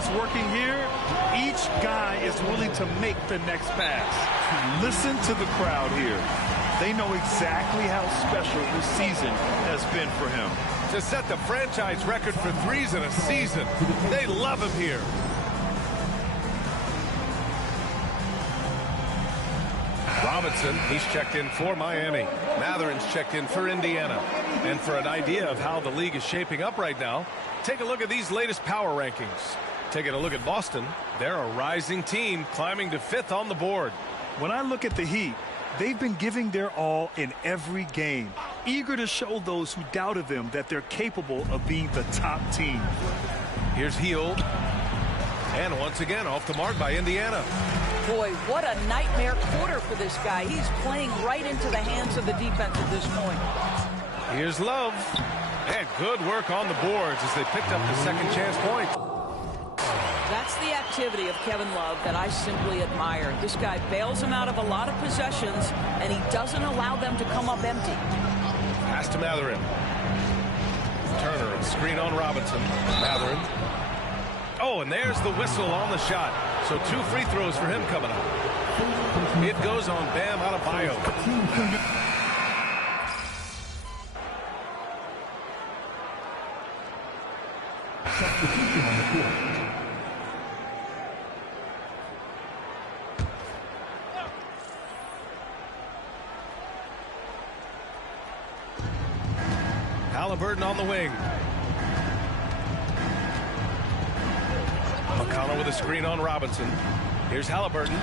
what's working here? Each guy is willing to make the next pass. Listen to the crowd here. They know exactly how special this season has been for him. To set the franchise record for threes in a season, they love him here. Robinson, he's checked in for Miami. Matherin's checked in for Indiana. And for an idea of how the league is shaping up right now, take a look at these latest power rankings. Taking a look at Boston, they're a rising team climbing to 5th on the board. When I look at the Heat, they've been giving their all in every game, eager to show those who doubted them that they're capable of being the top team. Here's Hield. And once again, off the mark by Indiana. Boy, what a nightmare quarter for this guy. He's playing right into the hands of the defense at this point. Here's Love. And good work on the boards as they picked up the second chance point. That's the activity of Kevin Love that I simply admire. This guy bails him out of a lot of possessions, and he doesn't allow them to come up empty. Pass to Matherin. Turner, a screen on Robinson. Matherin. Oh, and there's the whistle on the shot. So 2 free throws for him coming up. It goes on Bam Adebayo. Halliburton on the wing. McConnell with a screen on Robinson. Here's Halliburton.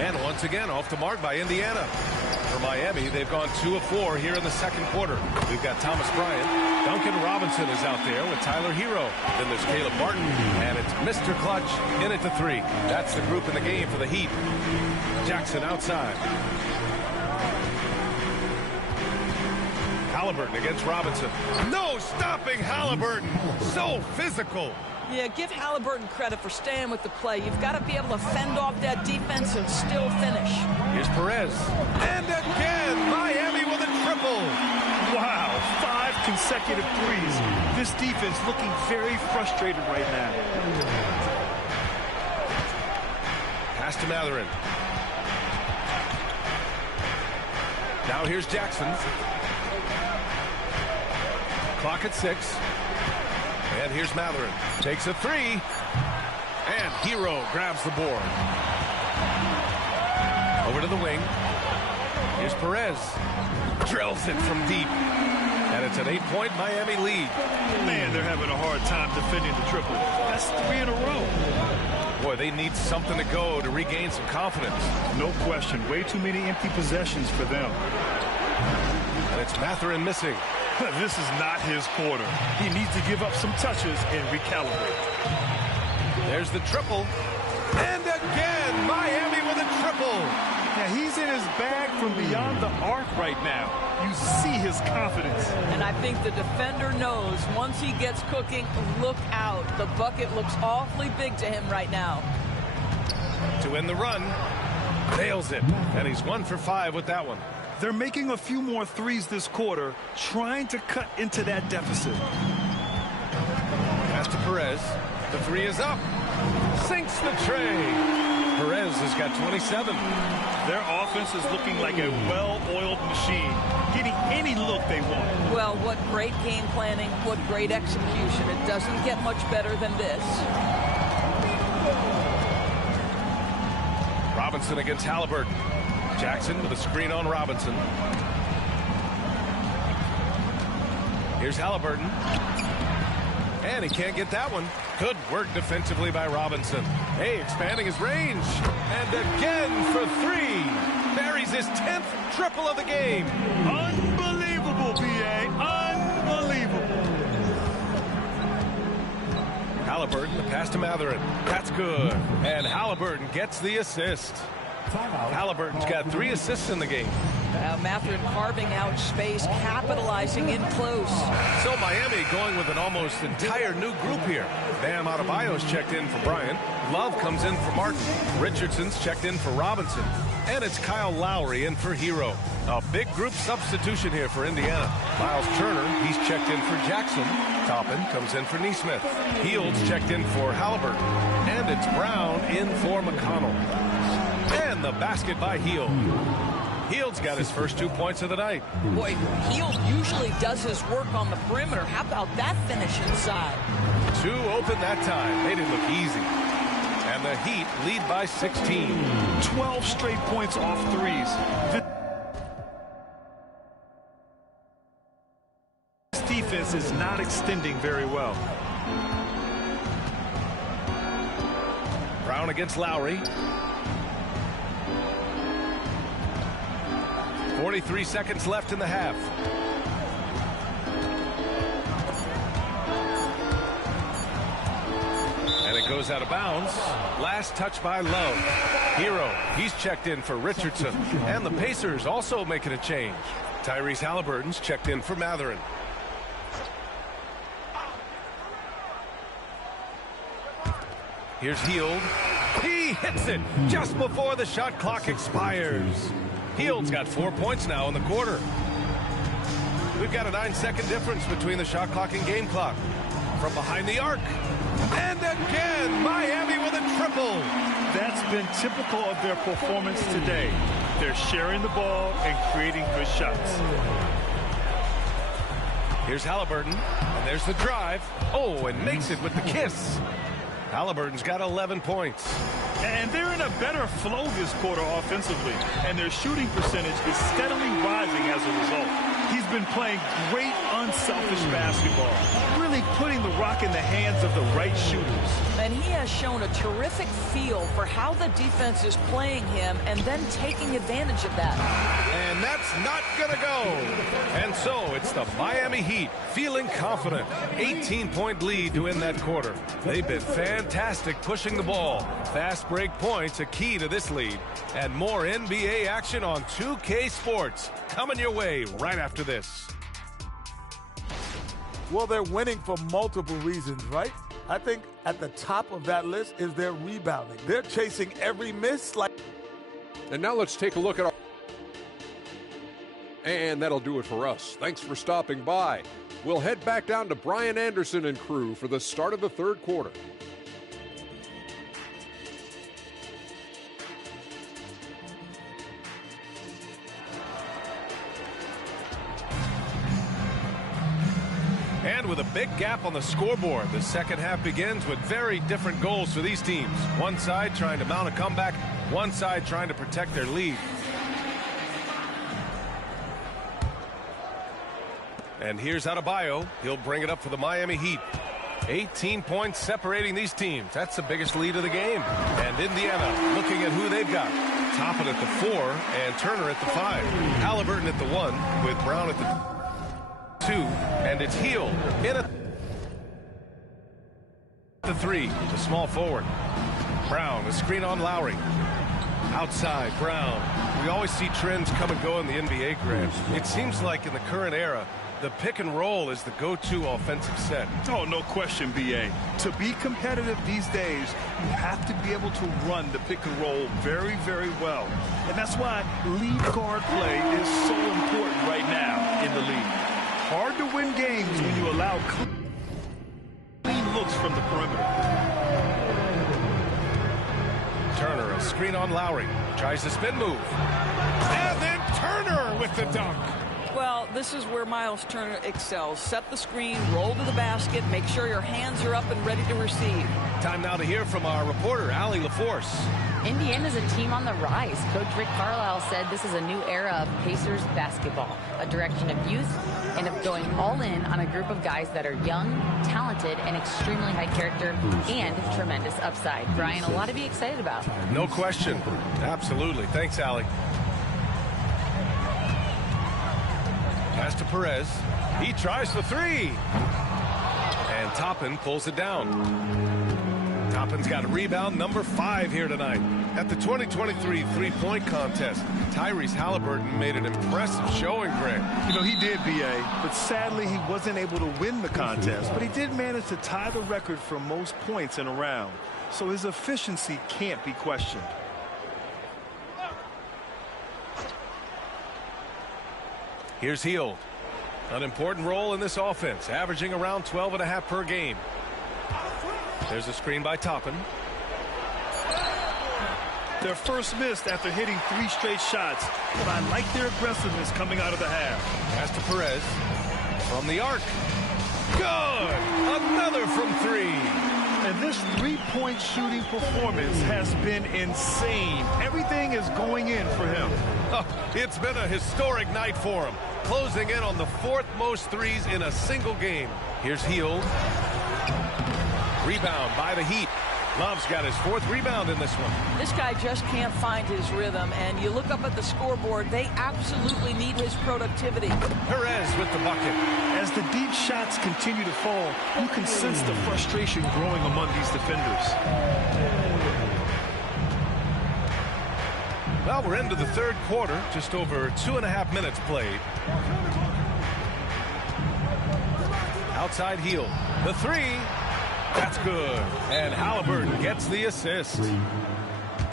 And once again, off the mark by Indiana. For Miami, they've gone 2 of 4 here in the second quarter. We've got Thomas Bryant. Duncan Robinson is out there with Tyler Hero. Then there's Caleb Martin. And it's Mr. Clutch in at the 3. That's the group in the game for the Heat. Jackson outside. Halliburton against Robinson. No stopping Halliburton. So physical. Yeah, give Halliburton credit for staying with the play. You've got to be able to fend off that defense and still finish. Here's Perez. And again, Miami with a triple. Wow, 5 consecutive threes. This defense looking very frustrated right now. Pass to Matherin. Now here's Jackson. Clock at 6. And here's Matherin. Takes a 3. And Hero grabs the board. Over to the wing. Here's Perez. Drills it from deep. And it's an 8-point Miami lead. Man, they're having a hard time defending the triple. That's 3 in a row. Boy, they need something to go to regain some confidence. No question. Way too many empty possessions for them. And it's Matherin missing. This is not his quarter. He needs to give up some touches and recalibrate. There's the triple. And again, Miami with a triple. Yeah, he's in his bag from beyond the arc right now. You see his confidence. And I think the defender knows once he gets cooking, look out. The bucket looks awfully big to him right now. To win the run, nails it. And he's 1 for 5 with that one. They're making a few more threes this quarter, trying to cut into that deficit. Pass to Perez. The 3 is up. Sinks the tray. Perez has got 27. Their offense is looking like a well-oiled machine, getting any look they want. Well, what great game planning, what great execution. It doesn't get much better than this. Robinson against Halliburton. Jackson with a screen on Robinson. Here's Halliburton. And he can't get that one. Good work defensively by Robinson. Hey, expanding his range. And again for 3. Buries his 10th triple of the game. Unbelievable, B.A. Unbelievable. Halliburton, the pass to Matherin. That's good. And Halliburton gets the assist. Halliburton's got 3 assists in the game. Mathurin carving out space, capitalizing in close. So Miami going with an almost entire new group here. Bam Adebayo's checked in for Bryant. Love comes in for Martin. Richardson's checked in for Robinson. And it's Kyle Lowry in for Hero. A big group substitution here for Indiana. Miles Turner, he's checked in for Jackson. Toppin comes in for Neesmith. Heald's checked in for Halliburton. And it's Brown in for McConnell. And the basket by Hield. Hield's got his first 2 points of the night. Boy, Hield usually does his work on the perimeter. How about that finish inside? 2 open that time. Made it look easy. And the Heat lead by 16. 12 straight points off threes. This defense is not extending very well. Brown against Lowry. 43 seconds left in the half. And it goes out of bounds. Last touch by Love. Hero, he's checked in for Richardson. And the Pacers also making a change. Tyrese Halliburton's checked in for Mathurin. Here's Hield. He hits it just before the shot clock expires. Hield's got 4 points now in the quarter. We've got a 9-second difference between the shot clock and game clock. From behind the arc. And again, Miami with a triple. That's been typical of their performance today. They're sharing the ball and creating good shots. Here's Halliburton. And there's the drive. Oh, and makes it with the kiss. Halliburton's got 11 points. And they're in a better flow this quarter offensively, and their shooting percentage is steadily rising as a result. He's been playing great, unselfish basketball, really putting the rock in the hands of the right shooters. And he has shown a terrific feel for how the defense is playing him and then taking advantage of that. And that's not going to go. And so it's the Miami Heat feeling confident. 18-point lead to end that quarter. They've been fantastic pushing the ball. Fast break points a key to this lead. And more NBA action on 2K Sports coming your way right after this. Well, they're winning for multiple reasons, right? I think at the top of that list is their rebounding. They're chasing every miss like... And now let's take a look at our... And that'll do it for us. Thanks for stopping by. We'll head back down to Brian Anderson and crew for the start of the third quarter. And with a big gap on the scoreboard, the second half begins with very different goals for these teams. One side trying to mount a comeback, one side trying to protect their lead. And here's Adebayo. He'll bring it up for the Miami Heat. 18 points separating these teams. That's the biggest lead of the game. And Indiana looking at who they've got. Toppin at the 4 and Turner at the 5. Halliburton at the 1 with Brown at the 2. And it's Hield in at the 3. The small forward. Brown, a screen on Lowry. Outside, Brown. We always see trends come and go in the NBA, Grant. It seems like in the current era, the pick and roll is the go-to offensive set. Oh, no question, B.A. To be competitive these days, you have to be able to run the pick and roll very, very well. And that's why lead guard play is so important right now in the league. Hard to win games when you allow clean looks from the perimeter. Turner, a screen on Lowry. Tries the spin move. And then Turner with the dunk. Well, this is where Miles Turner excels. Set the screen, roll to the basket, make sure your hands are up and ready to receive. Time now to hear from our reporter, Allie LaForce. Indiana's a team on the rise. Coach Rick Carlisle said this is a new era of Pacers basketball, a direction of youth and of going all in on a group of guys that are young, talented, and extremely high character and tremendous upside. Brian, a lot to be excited about. No question. Absolutely. Thanks, Allie. Pass to Perez. He tries the 3. And Toppin pulls it down. Toppin's got a rebound number 5 here tonight. At the 2023 three-point contest, Tyrese Halliburton made an impressive showing, Grant. You know, he did, B.A., but sadly he wasn't able to win the contest. But he did manage to tie the record for most points in a round. So his efficiency can't be questioned. Here's Hield. An important role in this offense, averaging around 12.5 per game. There's a screen by Toppin. Their first missed after hitting 3 straight shots, but I like their aggressiveness coming out of the half. Pass to Perez. From the arc. Good! Another from 3. And this three-point shooting performance has been insane. Everything is going in for him. Oh, it's been a historic night for him, closing in on the 4th most threes in a single game. Here's Hield. Rebound by the Heat. Love's got his 4th rebound in this one. This guy just can't find his rhythm, and you look up at the scoreboard, they absolutely need his productivity. Perez with the bucket. As the deep shots continue to fall, you can sense the frustration growing among these defenders. Well, we're into the 3rd quarter, just over 2.5 minutes played. Outside Hield. The 3. That's good. And Halliburton gets the assist.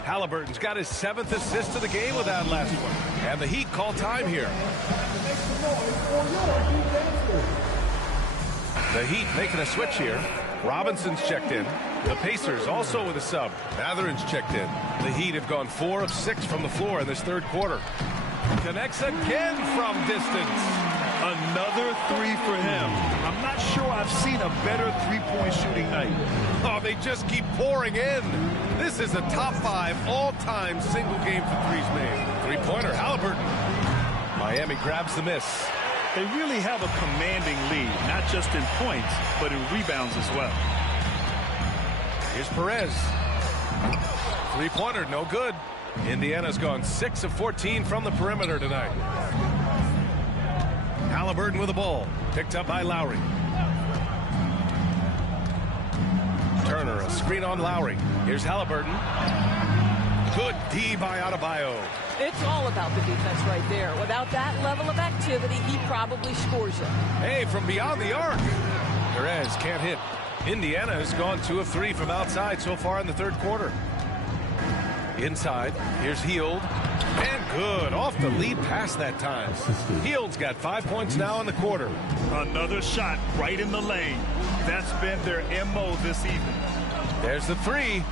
Halliburton's got his 7th assist of the game with that last one. And the Heat call time here. The Heat making a switch here. Robinson's checked in. The Pacers also with a sub. Matherin's checked in. The Heat have gone 4 of 6 from the floor in this 3rd quarter. Connects again from distance. Another 3 for him. I'm not sure I've seen a better three-point shooting night. Oh, they just keep pouring in. This is a top 5 all-time single game for threes made. Three-pointer, Halliburton. Miami grabs the miss. They really have a commanding lead, not just in points, but in rebounds as well. Here's Perez. Three-pointer, no good. Indiana's gone 6 of 14 from the perimeter tonight. Halliburton with the ball. Picked up by Lowry. Turner, a screen on Lowry. Here's Halliburton. Good D by Adebayo. It's all about the defense right there. Without that level of activity, he probably scores it. Hey, from beyond the arc. Perez can't hit. Indiana has gone 2 of 3 from outside so far in the 3rd quarter. Inside, here's Hield. And good, off the lead pass that time. Hield's got 5 points now in the quarter. Another shot right in the lane. That's been their MO this evening. There's the 3.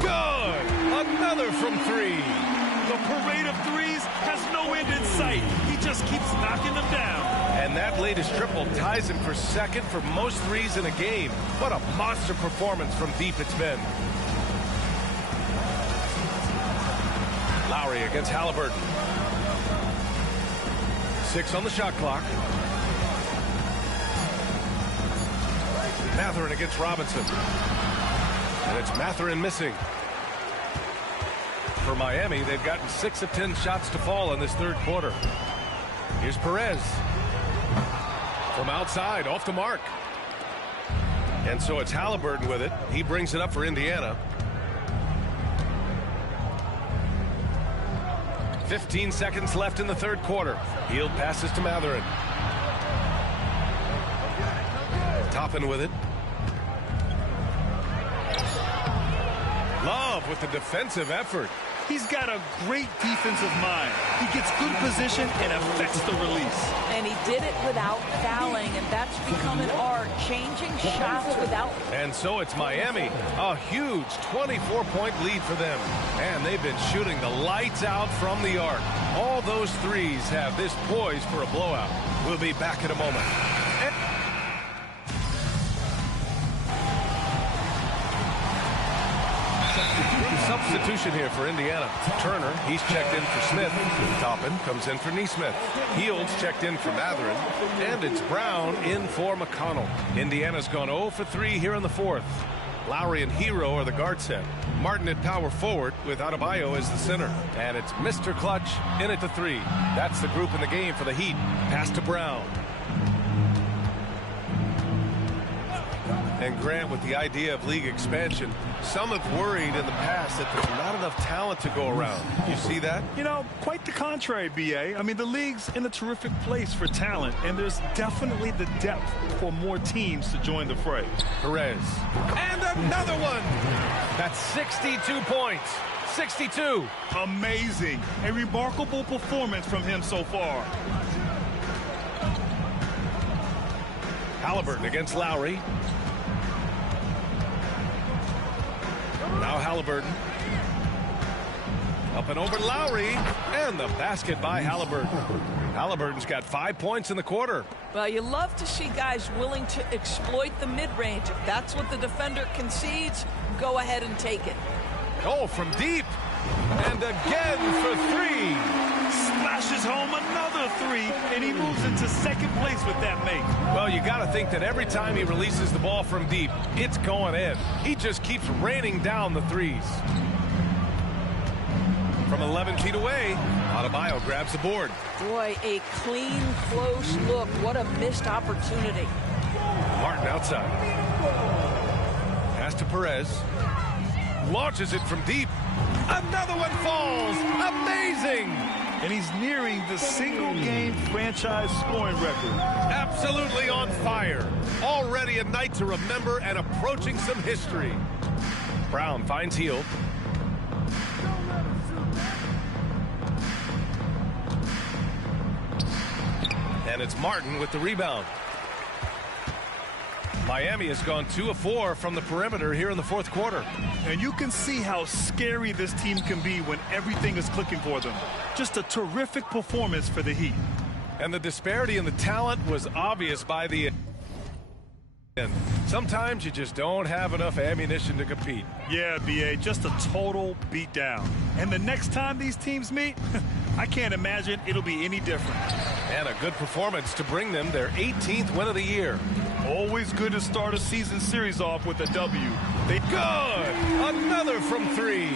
Good! Another from 3. The parade of threes has no end in sight. He just keeps knocking them down. And that latest triple ties him for 2nd for most threes in a game. What a monster performance from deep it's been. Lowry against Halliburton. 6 on the shot clock. Matherin against Robinson. And it's Matherin missing. For Miami, they've gotten 6 of 10 shots to fall in this 3rd quarter. Here's Perez. From outside, off the mark. And so it's Halliburton with it. He brings it up for Indiana. 15 seconds left in the 3rd quarter. Hield passes to Matherin. Toppin with it. Love with the defensive effort. He's got a great defensive mind. He gets good position and affects the release. And he did it without fouling, and that's become an art, changing shots without. And so it's Miami, a huge 24-point lead for them. And they've been shooting the lights out from the arc. All those threes have this poised for a blowout. We'll be back in a moment. Substitution here for Indiana. Turner, he's checked in for Smith. Toppin comes in for Neesmith. Hield's checked in for Matherin. And it's Brown in for McConnell. Indiana's gone 0 for 3 here in the 4th. Lowry and Hero are the guard set. Martin at power forward with Adebayo as the center. And it's Mr. Clutch in at the 3. That's the group in the game for the Heat. Pass to Brown. And Grant, with the idea of league expansion, some have worried in the past that there's not enough talent to go around. You see that? You know, quite the contrary, B.A. I mean, the league's in a terrific place for talent, and there's definitely the depth for more teams to join the fray. Perez. And another one! That's 62 points. 62. Amazing. A remarkable performance from him so far. Halliburton against Lowry. Now Halliburton. Up and over Lowry. And the basket by Halliburton. Halliburton's got 5 points in the quarter. Well, you love to see guys willing to exploit the mid-range. If that's what the defender concedes, go ahead and take it. Oh, from deep. And again for three. Splashes home another three, and he moves into second place with that make. Well, you got to think that every time he releases the ball from deep, it's going in. He just keeps raining down the threes. From 11 feet away, Adebayo grabs the board. Boy, a clean, close look. What a missed opportunity. Martin outside. Pass to Perez. Launches it from deep. Another one falls. Amazing. And he's nearing the single-game franchise scoring record. Absolutely on fire. Already a night to remember and approaching some history. Brown finds Hield. And it's Martin with the rebound. Miami has gone 2 of 4 from the perimeter here in the fourth quarter. And you can see how scary this team can be when everything is clicking for them. Just a terrific performance for the Heat. And the disparity in the talent was obvious by the end. Sometimes you just don't have enough ammunition to compete. Yeah, B.A., just a total beatdown. And the next time these teams meet, I can't imagine it'll be any different. And a good performance to bring them their 18th win of the year. Always good to start a season series off with a W. Good! Another from three.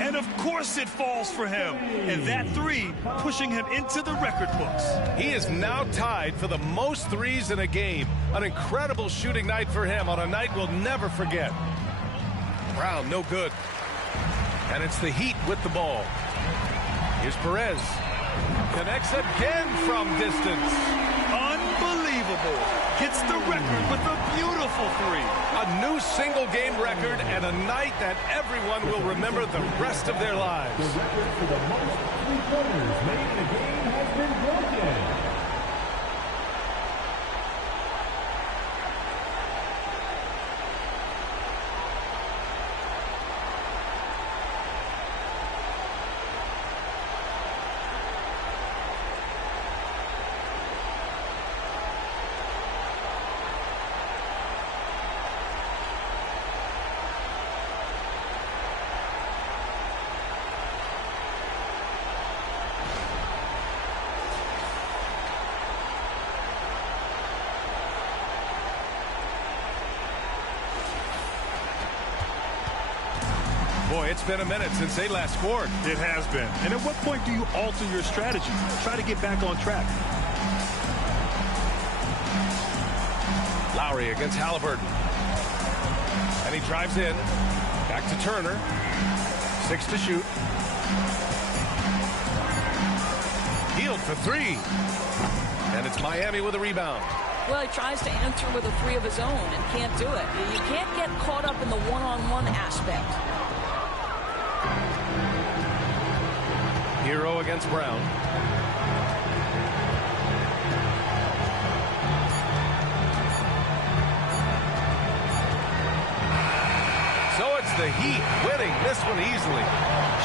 And of course it falls for him. And that three pushing him into the record books. He is now tied for the most threes in a game. An incredible shooting night for him on a night we'll never forget. Brown, no good. And it's the Heat with the ball. Here's Perez. Connects again from distance. Unbelievable. Gets the record with a beautiful three. A new single-game record and a night that everyone will remember the rest of their lives. The record for the most three-pointers made in a game has been broken. Boy, it's been a minute since they last scored. It has been. And at what point do you alter your strategy? Try to get back on track. Lowry against Halliburton. And he drives in. Back to Turner. 6 to shoot. Hield for three. And it's Miami with a rebound. Well, he tries to answer with a three of his own and can't do it. You can't get caught up in the one-on-one aspect. Hero against Brown. So it's the Heat winning this one easily,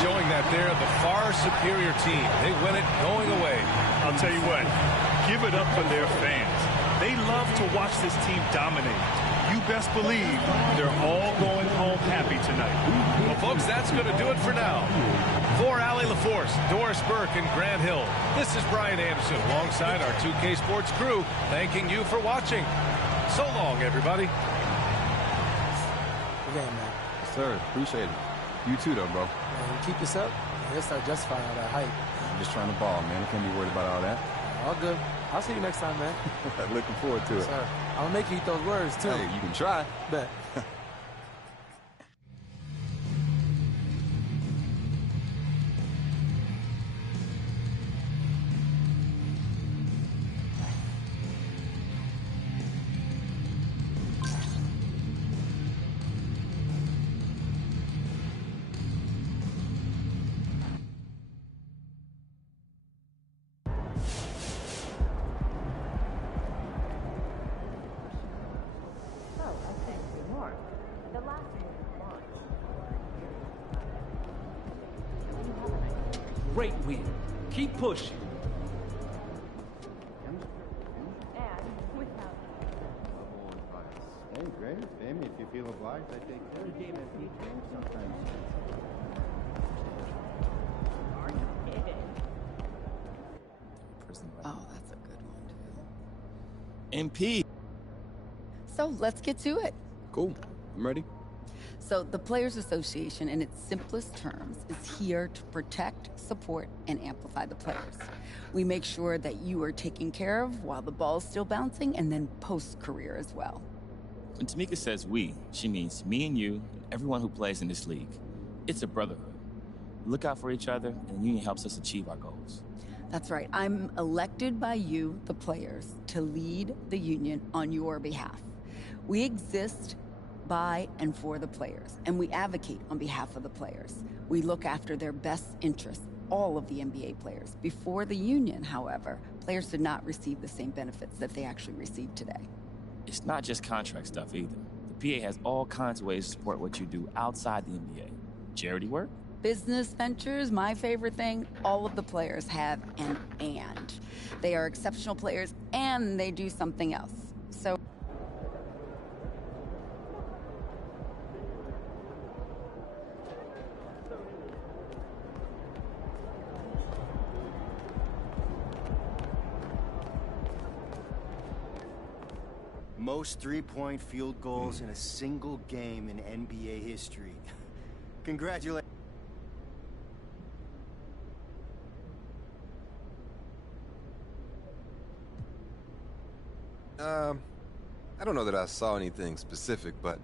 showing that they're the far superior team. They win it going away. I'll tell you what, give it up for their fans. They love to watch this team dominate. You best believe they're all going home happy tonight. Well, folks, that's going to do it for now. For Allie LaForce, Doris Burke, and Grant Hill, this is Brian Anderson alongside our 2K Sports crew, thanking you for watching. So long, everybody. Good game, man. Yes, sir. Appreciate it. You too, though, bro. Man, you keep this up, you'll start justifying all that hype. I'm just trying to ball, man. I can't be worried about all that. All All good. I'll see you next time, man. Looking forward to it. Sir, I'll make you eat those words, too. Hey, you can try. Bet. Great win. Keep pushing. Hey, great. Family, if you feel obliged, I take care of you. Sometimes. Oh, that's a good one, too. MP. So let's get to it. Cool. I'm ready. So the Players Association, in its simplest terms, is here to protect, support, and amplify the players. We make sure that you are taken care of while the ball's still bouncing, and then post-career as well. When Tamika says we, she means me and you and everyone who plays in this league. It's a brotherhood. We look out for each other, and the union helps us achieve our goals. That's right. I'm elected by you, the players, to lead the union on your behalf. We exist by and for the players, and we advocate on behalf of the players. We look after their best interests, all of the NBA players. Before the union, however, players did not receive the same benefits that they actually receive today. It's not just contract stuff either. The PA has all kinds of ways to support what you do outside the NBA. Charity work? Business ventures, my favorite thing, all of the players have an and. They are exceptional players and they do something else. So Most three-point field goals in a single game in NBA history. Congratulations. I don't know that I saw anything specific, but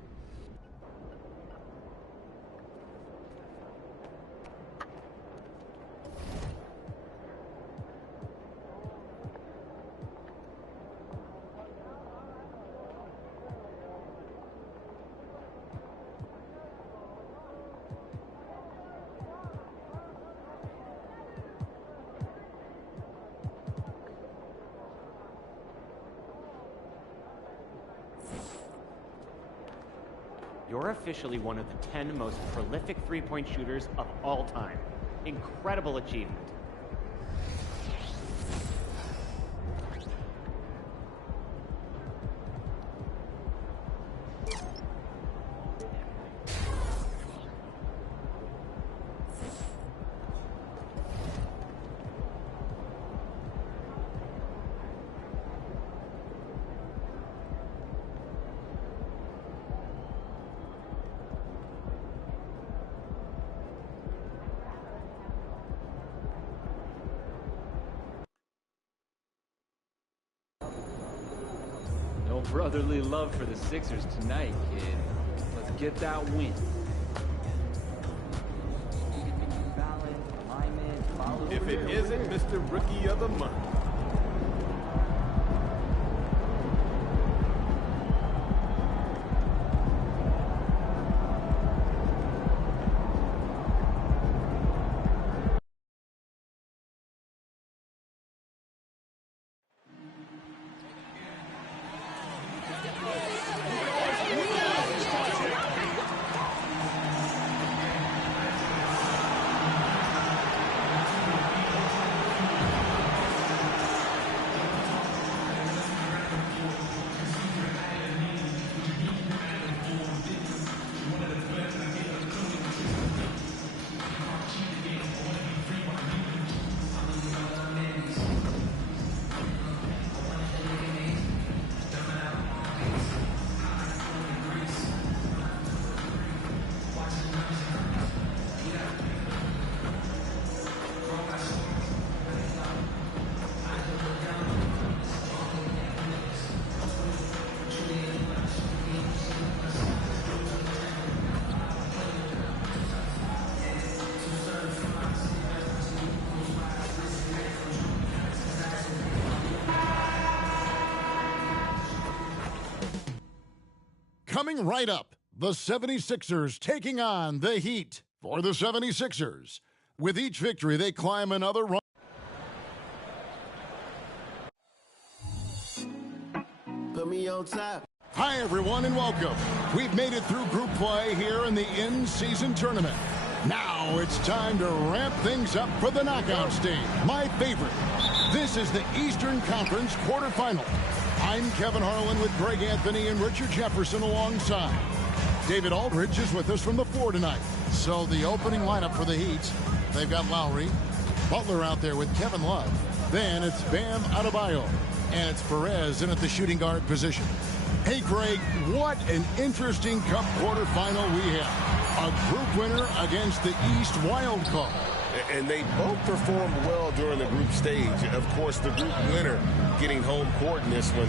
You're officially one of the 10 most prolific three-point shooters of all time. Incredible achievement. No brotherly love for the Sixers tonight, kid. Let's get that win. If it isn't Mr. Rookie of the Month. Coming right up, the 76ers taking on the Heat. For the 76ers, with each victory, they climb another run. Put me on top. Hi, everyone, and welcome. We've made it through group play here in the in-season tournament. Now it's time to ramp things up for the knockout stage. My favorite. This is the Eastern Conference quarterfinal. I'm Kevin Harlan with Greg Anthony and Richard Jefferson alongside. David Aldridge is with us from the floor tonight. So the opening lineup for the Heat, they've got Lowry, Butler out there with Kevin Love. Then it's Bam Adebayo, and it's Perez in at the shooting guard position. Hey, Greg, what an interesting Cup quarterfinal we have. A group winner against the East wild card. And they both performed well during the group stage. Of course, the group winner getting home court in this one,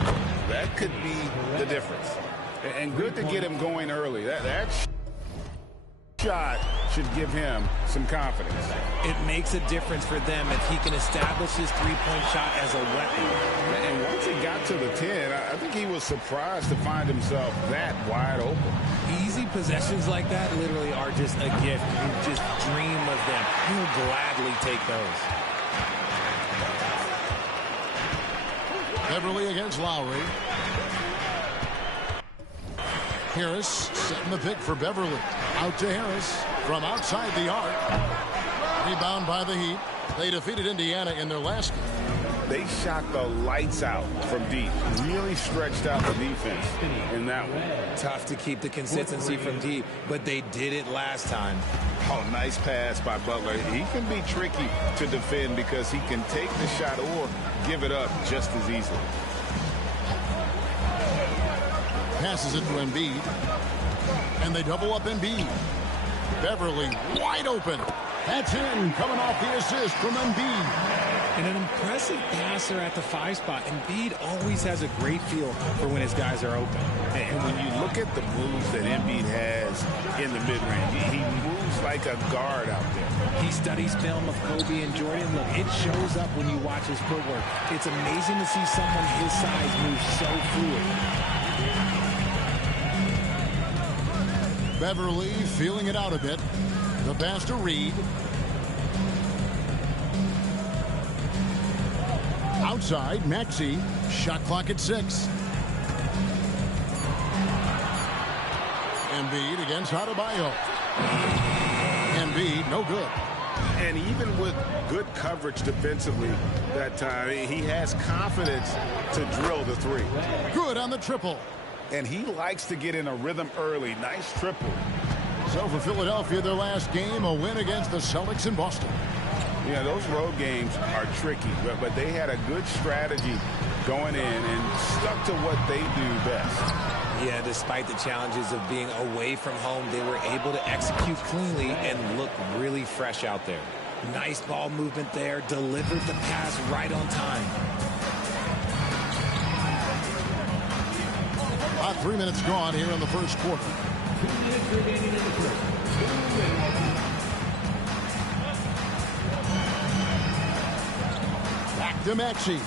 that could be the difference. And good to get him going early. That shot should give him some confidence. It makes a difference for them if he can establish his three-point shot as a weapon. And once he got to the 10, I think he was surprised to find himself that wide open. Easy possessions like that literally are just a gift. You just dream of them. He'll gladly take those. Beverly against Lowry. Harris setting the pick for Beverly. Out to Harris from outside the arc. Rebound by the Heat. They defeated Indiana in their last game. They shot the lights out from deep. Really stretched out the defense in that one. Tough to keep the consistency from deep, but they did it last time. Oh, nice pass by Butler. He can be tricky to defend because he can take the shot or give it up just as easily. Passes it to Embiid. And they double up Embiid. Beverly wide open. That's in, coming off the assist from Embiid. And an impressive passer at the 5 spot. Embiid always has a great feel for when his guys are open. And when you look at the moves that Embiid has in the mid-range, he moves like a guard out there. He studies film of Kobe and Jordan. Look, it shows up when you watch his footwork. It's amazing to see someone his size move so fluid. Beverly feeling it out a bit. The pass to Reed. Outside, Maxey. Shot clock at 6. Embiid against Adebayo. Embiid, no good. And even with good coverage defensively that time, he has confidence to drill the 3. Good on the triple. And he likes to get in a rhythm early. Nice triple. So for Philadelphia, their last game, a win against the Celtics in Boston. Yeah, those road games are tricky, but they had a good strategy going in and stuck to what they do best. Yeah, despite the challenges of being away from home, they were able to execute cleanly and look really fresh out there. Nice ball movement there, delivered the pass right on time. About 3 minutes gone here in the first quarter. 2 minutes remaining in the first. Back to Maxey.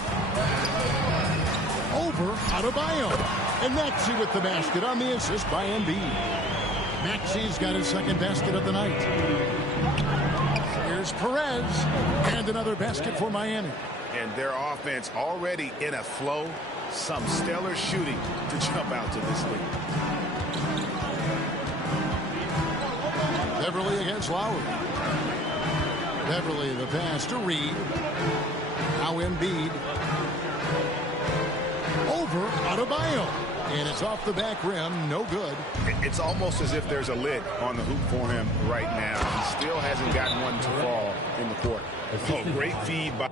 Over Adebayo. And Maxey with the basket on the assist by Embiid. Maxey's got his second basket of the night. Here's Perez. And another basket for Miami. And their offense already in a flow. Some stellar shooting to jump out to this lead. Beverly against Lowry. Beverly the pass to Reed. Now Embiid. Over Adebayo. And it's off the back rim. No good. It's almost as if there's a lid on the hoop for him right now. He still hasn't gotten one to fall in the court. Oh, great feed by...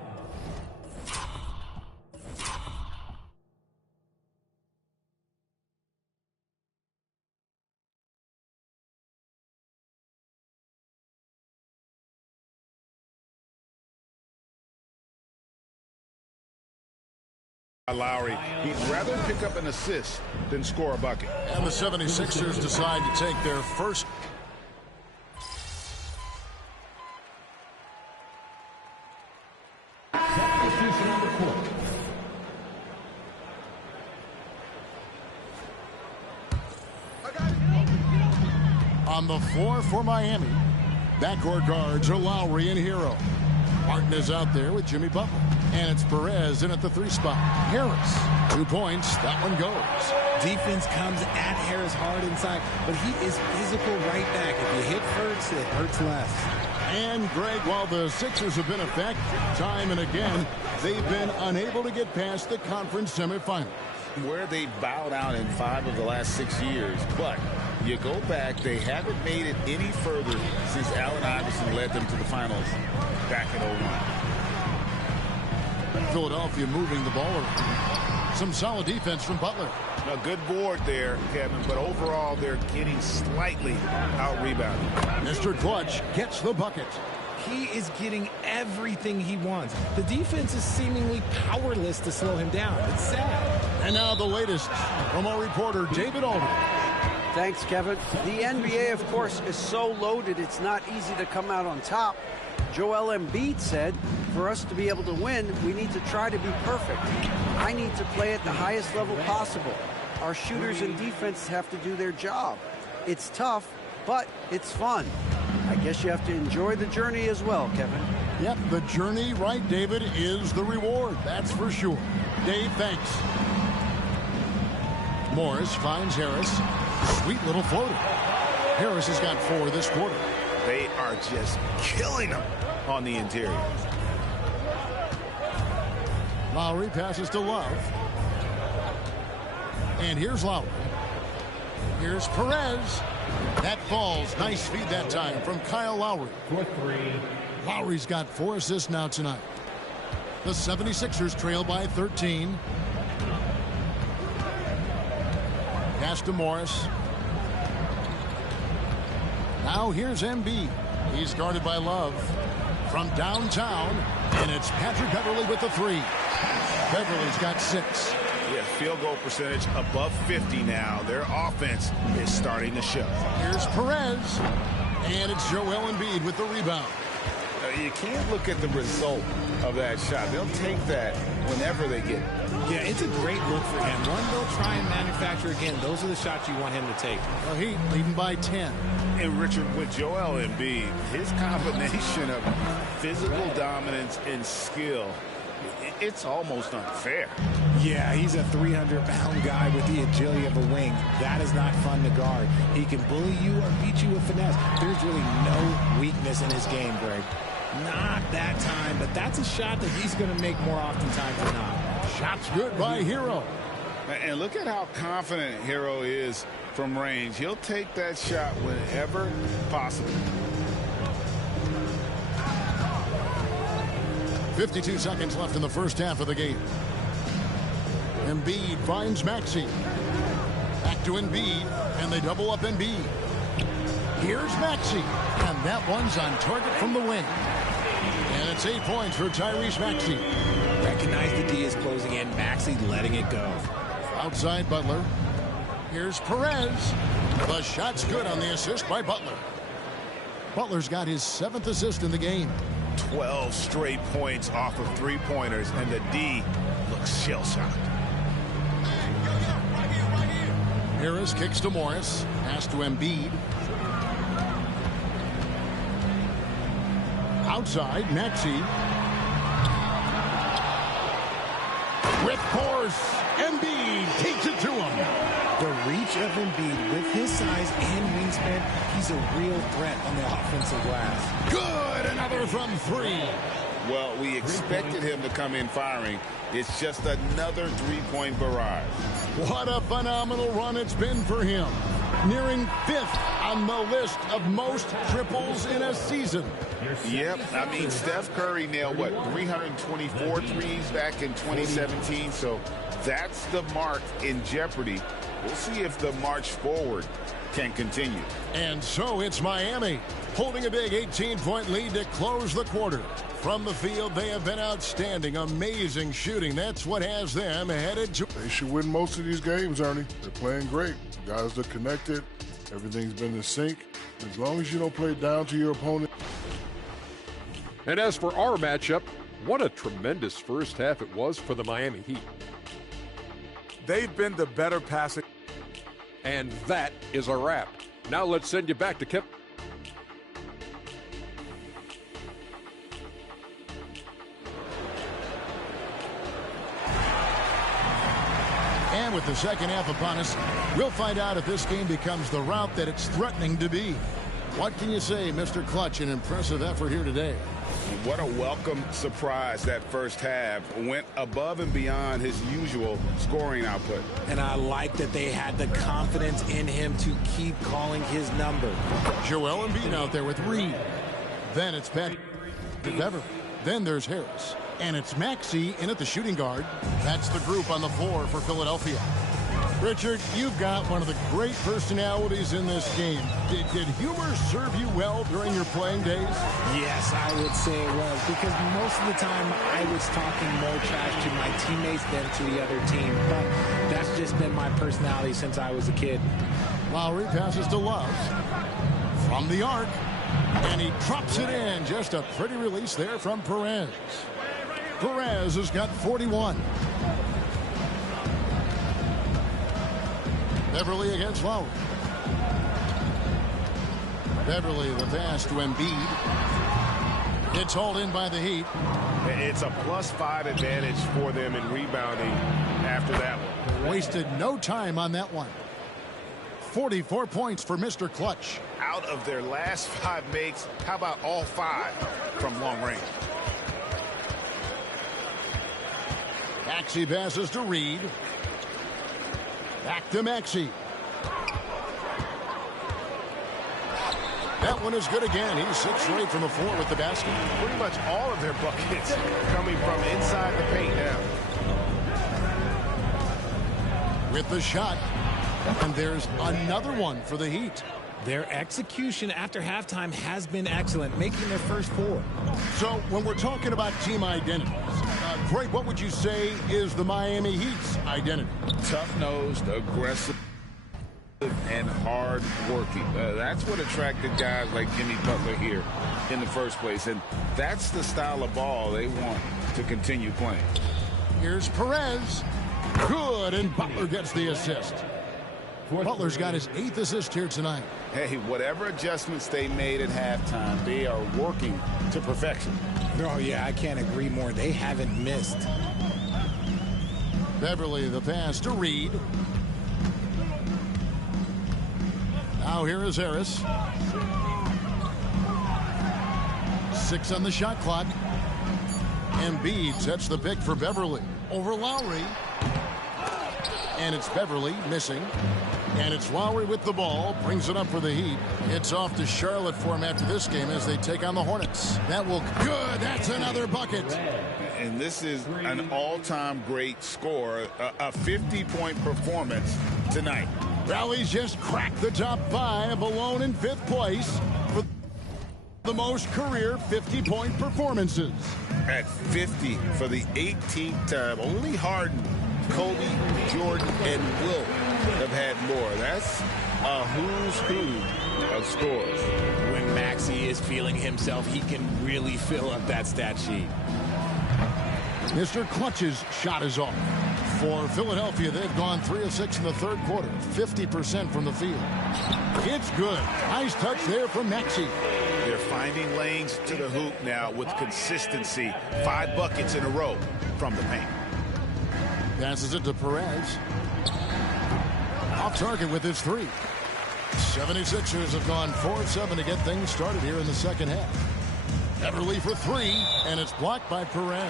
Lowry. He'd rather pick up an assist than score a bucket. And the 76ers decide to take their first. Substitution on the court. On the floor for Miami, backcourt guards are Lowry and Hero. Martin is out there with Jimmy Butler. And it's Perez in at the 3 spot. Harris, 2 points. That one goes. Defense comes at Harris hard inside, but he is physical right back. If you hit first, it hurts less. And, Greg, while the Sixers have been effective time and again, they've been unable to get past the conference semifinals. Where they bowed out in 5 of the last 6 years, but you go back, they haven't made it any further since Allen Iverson led them to the finals back in 01. Philadelphia moving the ball around. Some solid defense from Butler. A good board there, Kevin, but overall they're getting slightly out-rebounded. Mr. Clutch gets the bucket. He is getting everything he wants. The defense is seemingly powerless to slow him down. It's sad. And now the latest from our reporter, David Aldridge. Thanks, Kevin. The NBA, of course, is so loaded, it's not easy to come out on top. Joel Embiid said, for us to be able to win, we need to try to be perfect. I need to play at the highest level possible. Our shooters and defense have to do their job. It's tough, but it's fun. I guess you have to enjoy the journey as well, Kevin. Yep, the journey, right, David, is the reward. That's for sure. Dave, thanks. Morris finds Harris. Sweet little floater. Harris has got 4 this quarter. They are just killing them on the interior. Lowry passes to Love. And here's Lowry. Here's Perez. That falls. Nice feed that time from Kyle Lowry. For 3. Lowry's got 4 assists now tonight. The 76ers trail by 13. Pass to Morris. Now here's Embiid. He's guarded by Love. From downtown, and it's Patrick Beverly with the 3. Beverly's got 6. Yeah, field goal percentage above 50 now. Their offense is starting to show. Here's Perez, and it's Joel Embiid with the rebound. You can't look at the result of that shot. They'll take that whenever they get it. Yeah, it's a great look for him. One they'll try and manufacture again. Those are the shots you want him to take. Well, Heat leading by 10. And Richard, with Joel Embiid, his combination of physical dominance and skill, it's almost unfair. Yeah, he's a 300-pound guy with the agility of a wing. That is not fun to guard. He can bully you or beat you with finesse. There's really no weakness in his game, Greg. Not that time, but that's a shot that he's going to make more oftentimes than not. Shot's good by Hero. And look at how confident Hero is from range. He'll take that shot whenever possible. 52 seconds left in the first half of the game. Embiid finds Maxey. Back to Embiid, and they double up Embiid. Here's Maxey, and that one's on target from the wing. And it's 8 points for Tyrese Maxey. Recognize the D is closing in. Maxey letting it go. Outside Butler. Here's Perez. The shot's good on the assist by Butler. Butler's got his 7th assist in the game. 12 straight points off of 3-pointers, and the D looks shell-shocked. Harris kicks to Morris. Pass to Embiid. Outside, Maxey. With force, Embiid takes it to him. The reach of Embiid with his size and wingspan, he's a real threat on the offensive glass. Good, another from 3. Well, we expected him to come in firing. It's just another 3-point barrage. What a phenomenal run it's been for him. Nearing 5th on the list of most triples in a season. Yep, I mean, Steph Curry nailed, what, 324 threes back in 2017, so that's the mark in jeopardy. We'll see if the march forward can continue. And so it's Miami, holding a big 18-point lead to close the quarter. From the field, they have been outstanding, amazing shooting. That's what has them headed to... They should win most of these games, Ernie. They're playing great. The guys are connected. Everything's been in sync. As long as you don't play down to your opponent. And as for our matchup, what a tremendous first half it was for the Miami Heat. They've been the better passing. And that is a wrap. Now let's send you back to Kevin. And with the second half upon us, we'll find out if this game becomes the route that it's threatening to be. What can you say, Mr. Clutch? An impressive effort here today. What a welcome surprise that first half. Went above and beyond his usual scoring output. And I like that they had the confidence in him to keep calling his number. Joel Embiid out there with Reed. Then it's Beverly. Then there's Harris. And it's Maxey in at the shooting guard. That's the group on the floor for Philadelphia. Richard, you've got one of the great personalities in this game. Did humor serve you well during your playing days? Yes, I would say it was, because most of the time I was talking more trash to my teammates than to the other team. But that's just been my personality since I was a kid. Lowry passes to Love from the arc, and he drops it in. Just a pretty release there from Perez. Perez has got 41. Beverly against Lowry. Beverly, the pass to Embiid. It's hauled in by the Heat. It's a +5 advantage for them in rebounding after that one. Wasted no time on that one. 44 points for Mr. Clutch. Out of their last 5 makes, how about all 5 from long range? Maxey passes to Reed. Back to Maxey. That one is good again. He's 6 straight from the floor with the basket. Pretty much all of their buckets coming from inside the paint now. With the shot. And there's another one for the Heat. Their execution after halftime has been excellent, making their first 4. So when we're talking about team identities, Greg, what would you say is the Miami Heat's identity? Tough-nosed, aggressive, and hard-working. That's what attracted guys like Jimmy Butler here in the first place. And that's the style of ball they want to continue playing. Here's Perez. Good, and Butler gets the assist. Butler's got his 8th assist here tonight. Hey, whatever adjustments they made at halftime, they are working to perfection. Oh, yeah, I can't agree more. They haven't missed. Beverly, the pass to Reed. Now here is Harris. 6 on the shot clock. Embiid sets the pick for Beverly over Lowry. And it's Beverly missing. And it's Lowry with the ball. Brings it up for the Heat. It's off to Charlotte for him after this game as they take on the Hornets. That will good. That's another bucket. And this is an all-time great score. A 50-point performance tonight. Rally's just cracked the top 5 alone in 5th place for the most career 50-point performances. At 50 for the 18th time. Only Harden, Kobe, Jordan, and Wilt have had more. That's a who's who of scores. When Maxey is feeling himself, he can really fill up that stat sheet. Mr. Clutch's shot is off. For Philadelphia, they've gone 3 of 6 in the 3rd quarter, 50% from the field. It's good. Nice touch there from Maxey. They're finding lanes to the hoop now with consistency. 5 buckets in a row from the paint. Passes it to Perez. Off target with his 3. 76ers have gone 4 of 7 to get things started here in the second half. Beverly for 3, and it's blocked by Perez.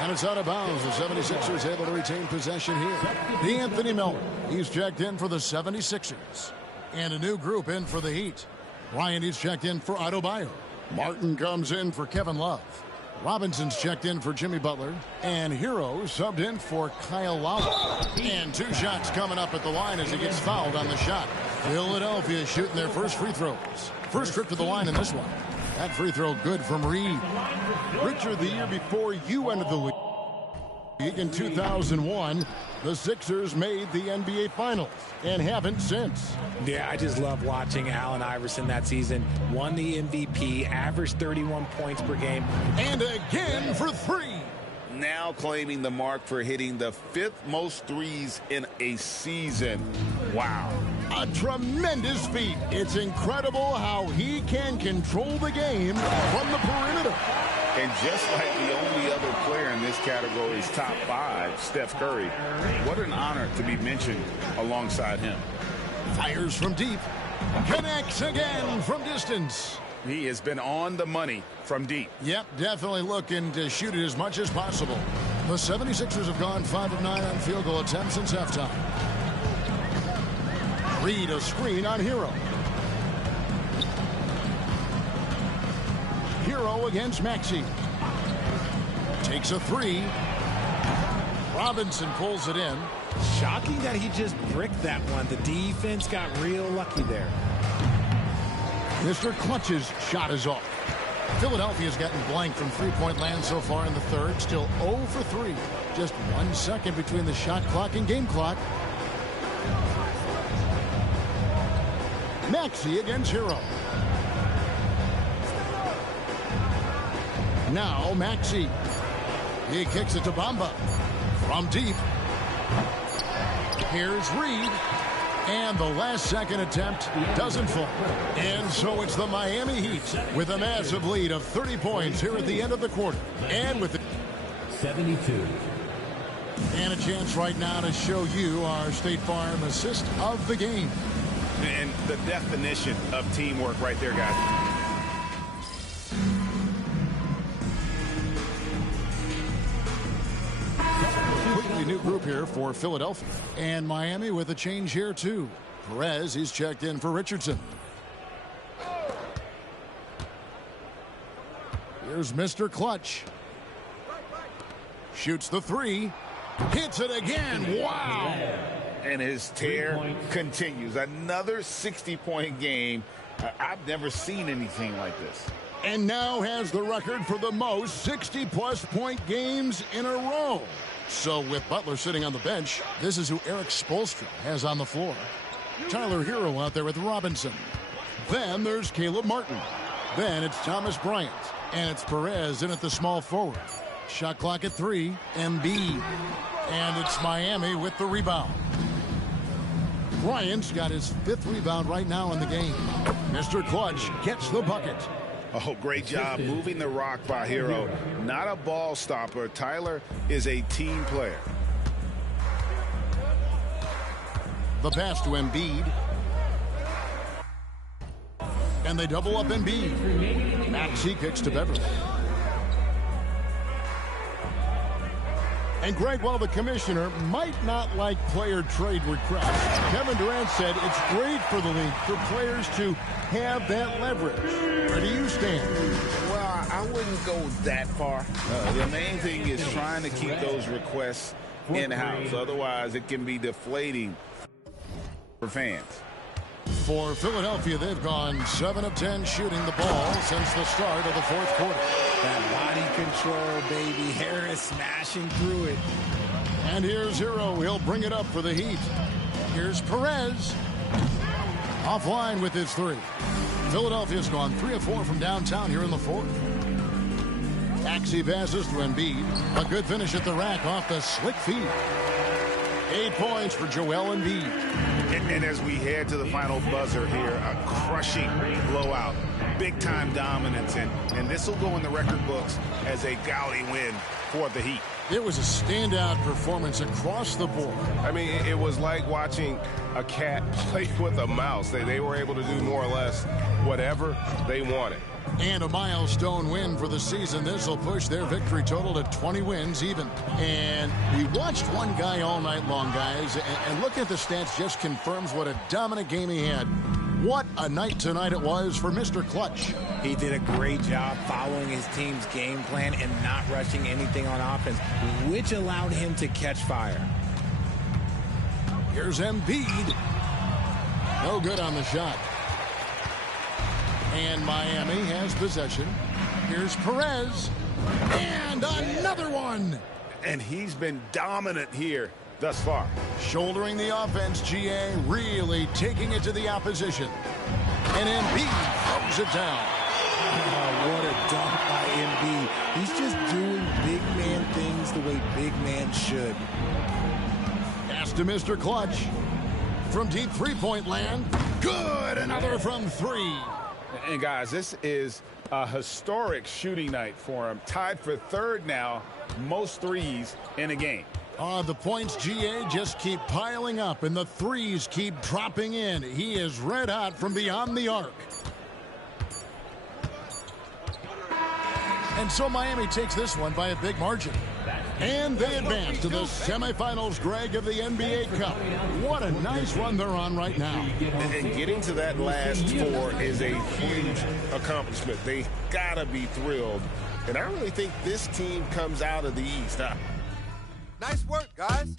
And it's out of bounds. The 76ers able to retain possession here. D'Anthony Miller, he's checked in for the 76ers. And a new group in for the Heat. Ryan, he's checked in for Adebayo. Martin comes in for Kevin Love. Robinson's checked in for Jimmy Butler. And Hero subbed in for Kyle Lowry. And 2 shots coming up at the line as he gets fouled on the shot. Philadelphia shooting their first free throws. First trip to the line in this one. That free throw good from Reed. Richard, the year before you entered the league in 2001, the Sixers made the NBA Finals and haven't since. Yeah, I just love watching Allen Iverson that season. Won the MVP, averaged 31 points per game. And again for 3. Now claiming the mark for hitting the 5th most threes in a season. Wow. A tremendous feat. It's incredible how he can control the game from the perimeter. And just like the only other player in this category's top 5, Steph Curry, what an honor to be mentioned alongside him. Fires from deep. Connects again from distance. He has been on the money from deep. Yep, definitely looking to shoot it as much as possible. The 76ers have gone 5 of 9 on field goal attempts since halftime. Reed a screen on Hero. Hero against Maxey. Takes a 3. Robinson pulls it in. Shocking that he just bricked that one. The defense got real lucky there. Mr. Clutch's shot is off. Philadelphia's gotten blank from three-point land so far in the third. Still 0 for 3. Just 1 second between the shot clock and game clock. Maxey against Hero. Now Maxey. He kicks it to Bamba. From deep. Here's Reed. And the last second attempt doesn't fall. And so it's the Miami Heat with a massive lead of 30 points here at the end of the quarter. And with 72. And a chance right now to show you our State Farm assist of the game. And the definition of teamwork right there, guys. New group here for Philadelphia. And Miami with a change here too. Perez, he's checked in for Richardson. Here's Mr. Clutch. Shoots the 3. Hits it again. Wow. And his tear continues. Another 60-point game. I've never seen anything like this. And now has the record for the most 60-plus point games in a row. So with Butler sitting on the bench, this is who Eric Spoelstra has on the floor. Tyler Hero out there with Robinson. Then there's Caleb Martin. Then it's Thomas Bryant. And it's Perez in at the small forward. Shot clock at 3. Embiid. And it's Miami with the rebound. Bryant's got his 5th rebound right now in the game. Mr. Clutch gets the bucket. Oh, great job moving the rock by Hero. Not a ball stopper. Tyler is a team player. The pass to Embiid. And they double up Embiid. Maxey kicks to Beverly. And Greg, while the commissioner might not like player trade requests, Kevin Durant said it's great for the league for players to have that leverage. Where do you stand? Well, I wouldn't go that far. The main thing is trying to keep those requests in-house. Otherwise, it can be deflating for fans. For Philadelphia, they've gone 7 of 10 shooting the ball since the start of the 4th quarter. That body control, baby. Harris smashing through it. And here's Hero. He'll bring it up for the Heat. Here's Perez. Offline with his 3. Philadelphia's gone 3 of 4 from downtown here in the 4th. Maxey passes to Embiid. A good finish at the rack off the slick feed. 8 points for Joel Embiid. And as we head to the final buzzer here, a crushing blowout, big-time dominance, and this will go in the record books as a gaudy win for the Heat. It was a standout performance across the board. I mean, it was like watching a cat play with a mouse. They were able to do more or less whatever they wanted. And a milestone win for the season. This will push their victory total to 20 wins even. And we watched one guy all night long, guys, and looking at the stats just confirms what a dominant game he had. What a night tonight it was for Mr. Clutch. He did a great job following his team's game plan and not rushing anything on offense, which allowed him to catch fire. Here's Embiid. No good on the shot. And Miami has possession. Here's Perez. And another one. And he's been dominant here thus far. Shouldering the offense, GA, really taking it to the opposition. And Embiid throws it down. Oh, what a dunk by Embiid. He's just doing big man things the way big man should. Pass to Mr. Clutch. from deep three-point land. Good, another from three. And guys, this is a historic shooting night for him. Tied for third now, most threes in a game. The points, GA, just keep piling up, and the threes keep dropping in. He is red hot from beyond the arc. And so Miami takes this one by a big margin. And they advance to the semifinals, Greg, of the NBA Cup. What a nice run they're on right now. And getting to that last four is a huge accomplishment. They gotta be thrilled. And I really think this team comes out of the East. Nice work, guys.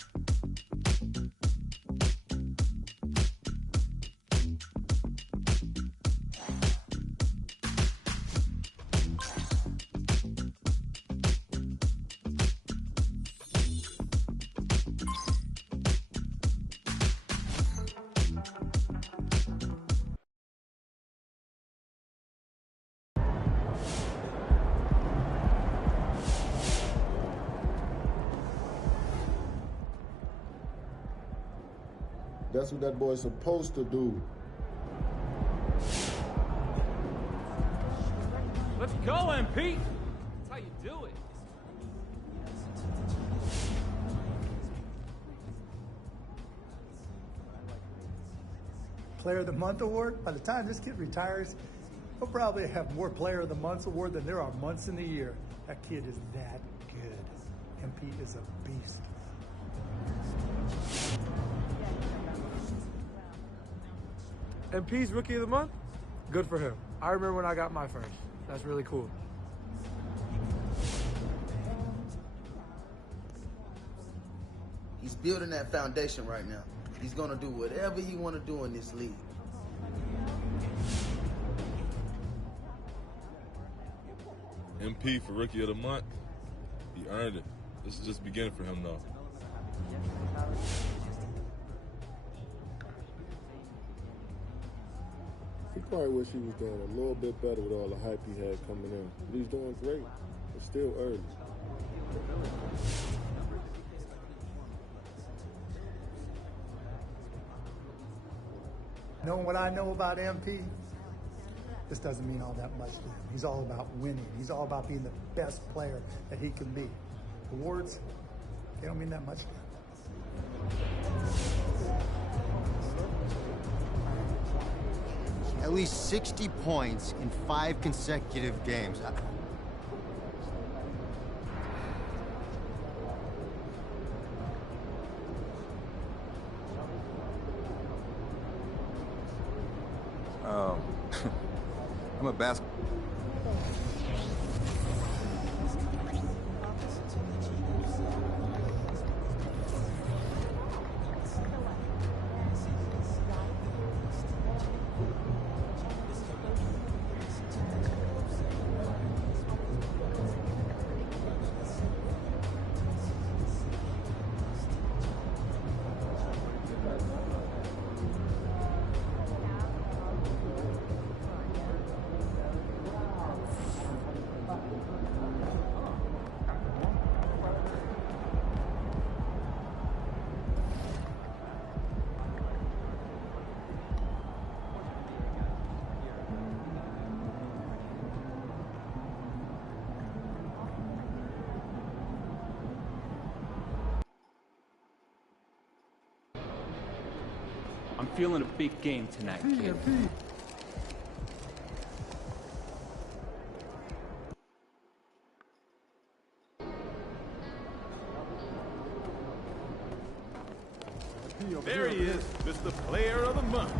That's what that boy's supposed to do. Let's go, MP. That's how you do it. Player of the Month award. By the time this kid retires, he'll probably have more Player of the Month award than there are months in the year. That kid is that good. MP is a beast. MP's Rookie of the Month? Good for him. I remember when I got my first. That's really cool. He's building that foundation right now. He's going to do whatever he want to do in this league. MP for Rookie of the Month. He earned it. This is just beginning for him, though. He probably wish he was doing a little bit better with all the hype he had coming in. But he's doing great. It's still early. Knowing what I know about MP, this doesn't mean all that much to him. He's all about winning. He's all about being the best player that he can be. Awards, they don't mean that much to him. At least 60 points in 5 consecutive games. I'm a basketball. I'm feeling a big game tonight, kid. There he is, Mr. Player of the Month.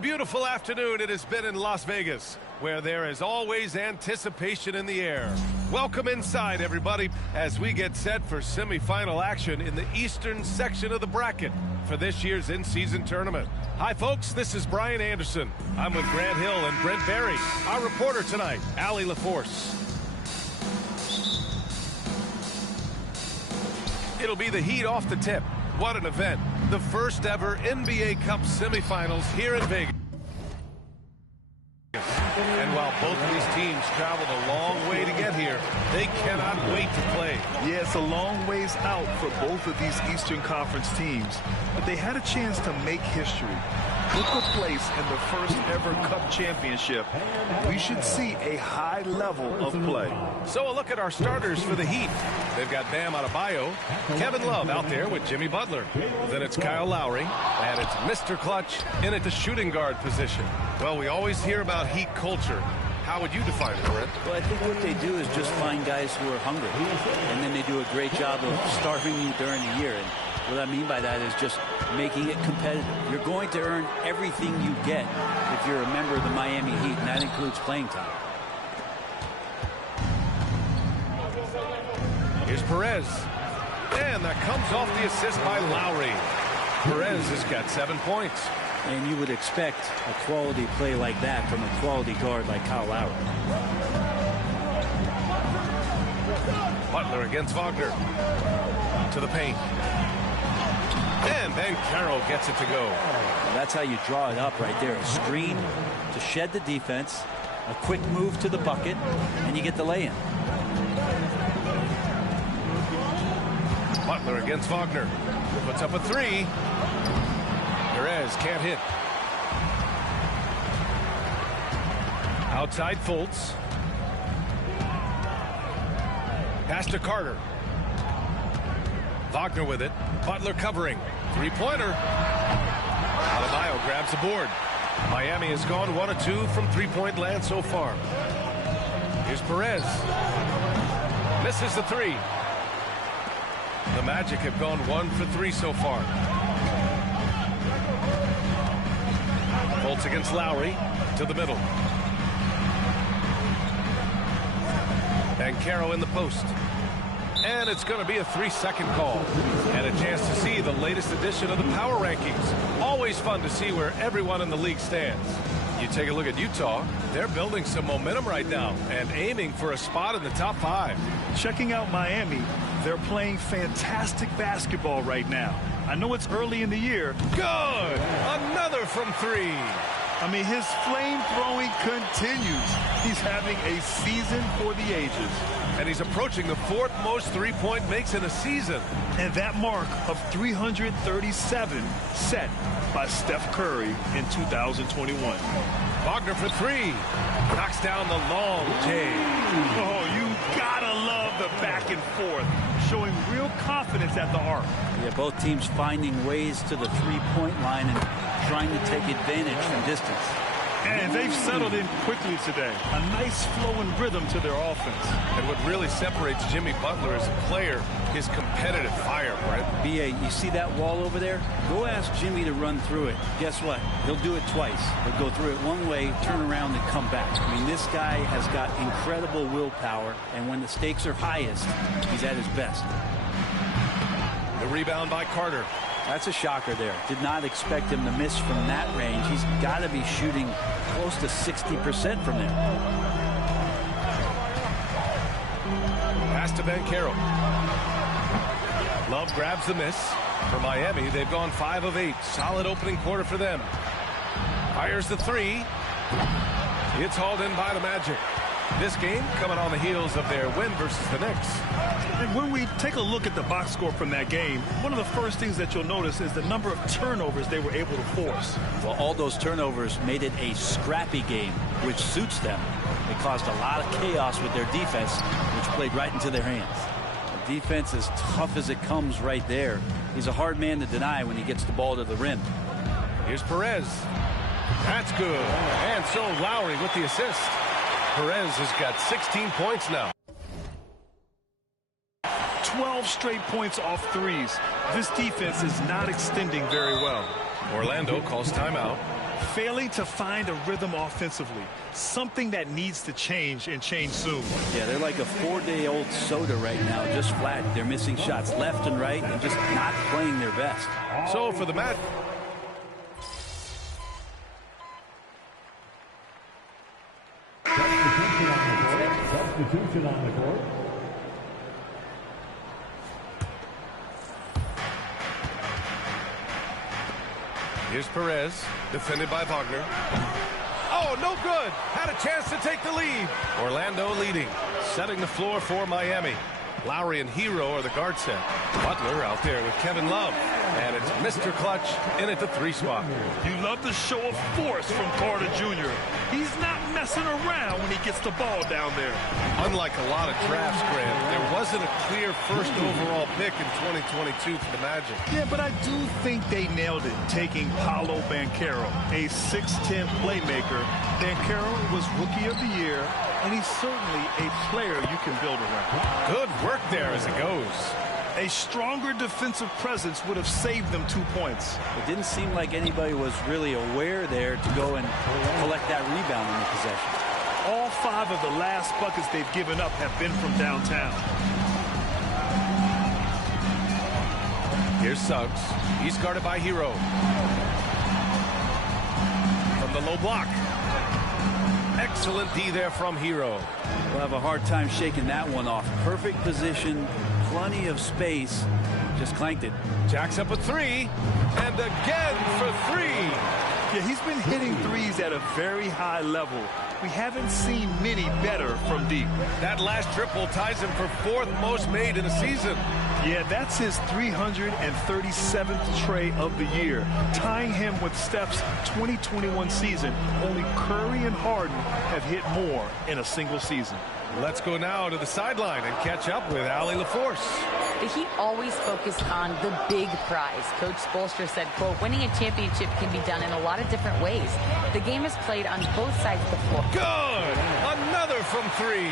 beautiful afternoon it has been in Las Vegas, where there is always anticipation in the air. Welcome inside, everybody, as we get set for semifinal action in the eastern section of the bracket for this year's in-season tournament. Hi, folks. This is Brian Anderson. I'm with Grant Hill and Brent Barry. Our reporter tonight, Allie LaForce. It'll be the Heat off the tip. What an event. The first ever NBA Cup semifinals here in Vegas. And while both of these teams traveled a long way to get here, they cannot wait to play. Yeah, it's a long ways out for both of these Eastern Conference teams, but they had a chance to make history. Look a place in the first ever Cup championship. We should see a high level of play. So a look at our starters for the Heat. They've got Bam Adebayo, Kevin Love out there with Jimmy Butler. Then it's Kyle Lowry, and it's Mr. Clutch in at the shooting guard position. Well, we always hear about Heat culture. How would you define it, Brent? Well, I think what they do is just find guys who are hungry, and then they do a great job of starving you during the year. And what I mean by that is just making it competitive. You're going to earn everything you get if you're a member of the Miami Heat, and that includes playing time. Here's Perez. And that comes off the assist by Lowry. Perez has got 7 points. And you would expect a quality play like that from a quality guard like Kyle Lowry. Butler against Wagner. To the paint. And Banchero gets it to go. Well, that's how you draw it up right there. A screen to shed the defense, a quick move to the bucket, and you get the lay-in. Butler against Wagner. Puts up a three. Perez can't hit. Outside Fultz. Pass to Carter. Wagner with it. Butler covering. Three-pointer. Adebayo grabs the board. Miami has gone 1 of 2 from three-point land so far. Here's Perez. Misses the three. The Magic have gone 1 for 3 so far. Fultz against Lowry to the middle. Banchero in the post. And it's going to be a 3-second call. And a chance to see the latest edition of the power rankings. Always fun to see where everyone in the league stands. You take a look at Utah. They're building some momentum right now and aiming for a spot in the top 5. Checking out Miami, they're playing fantastic basketball right now. I know it's early in the year. Good! Another from 3. I mean, his flame throwing continues. He's having a season for the ages. And he's approaching the 4th most three-point makes in a season. And that mark of 337 set by Steph Curry in 2021. Wagner for 3. Knocks down the long J. Oh, you gotta love the back and forth. Showing real confidence at the arc. Yeah, both teams finding ways to the three-point line and trying to take advantage from distance. And they've settled in quickly today. A nice flow and rhythm to their offense. And what really separates Jimmy Butler as a player is competitive fire, Brent. B.A., you see that wall over there? Go ask Jimmy to run through it. Guess what? He'll do it twice. He'll go through it one way, turn around, and come back. I mean, this guy has got incredible willpower, and when the stakes are highest, he's at his best. The rebound by Carter. That's a shocker there. Did not expect him to miss from that range. He's got to be shooting close to 60% from there. Pass to Banchero. Love grabs the miss. For Miami, they've gone 5 of 8. Solid opening quarter for them. Fires the 3. It's hauled in by the Magic. This game coming on the heels of their win versus the Knicks. And when we take a look at the box score from that game, one of the first things that you'll notice is the number of turnovers they were able to force. Well, all those turnovers made it a scrappy game, which suits them. They caused a lot of chaos with their defense, which played right into their hands. The defense is tough as it comes right there. He's a hard man to deny when he gets the ball to the rim. Here's Perez. That's good. And so Lowry with the assist. Perez has got 16 points now. 12 straight points off threes. This defense is not extending very well. Orlando calls timeout. failing to find a rhythm offensively, something that needs to change and change soon. Yeah, they're like a 4-day-old soda right now, just flat. They're missing shots left and right and just not playing their best. So for the match. Substitution on the court. Here's Perez, defended by Wagner. Oh, no good. Had a chance to take the lead. Orlando leading, setting the floor for Miami. Lowry and Hero are the guard set. Butler out there with Kevin Love. And it's Mr. Clutch in at the 3 spot. You love the show of force from Carter Jr. He's not messing around when he gets the ball down there. Unlike a lot of drafts, Grant, there wasn't a clear first overall pick in 2022 for the Magic. Yeah, but I do think they nailed it, taking Paolo Banchero, a 6'10 playmaker. Banchero was Rookie of the Year, and he's certainly a player you can build around. Good work there as it goes. A stronger defensive presence would have saved them 2 points. It didn't seem like anybody was really aware there to go and collect that rebound in the possession. All 5 of the last buckets they've given up have been from downtown. Here's Suggs. He's guarded by Hero. From the low block. Excellent D there from Hero. We'll have a hard time shaking that one off. Perfect position, plenty of space. Just clanked it. Jacks up a 3. And again for 3. Yeah, he's been hitting threes at a very high level. We haven't seen many better from deep. That last triple ties him for 4th most made in a season. Yeah, that's his 337th tray of the year, tying him with Steph's 2021 season. Only Curry and Harden have hit more in a single season. Let's go now to the sideline and catch up with Allie LaForce. The Heat always focused on the big prize. Coach Spoelstra said, quote, winning a championship can be done in a lot of different ways. The game is played on both sides of the floor. Good! Another from 3.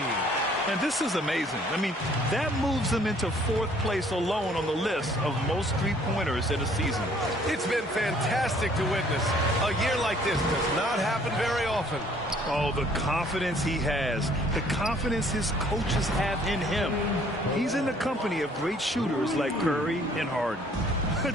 And this is amazing. I mean, that moves them into 4th place alone on the list of most 3-pointers in a season. It's been fantastic to witness. A year like this does not happen very often. Oh, the confidence he has. The confidence his coaches have in him. He's in the company of great shooters like Curry and Harden.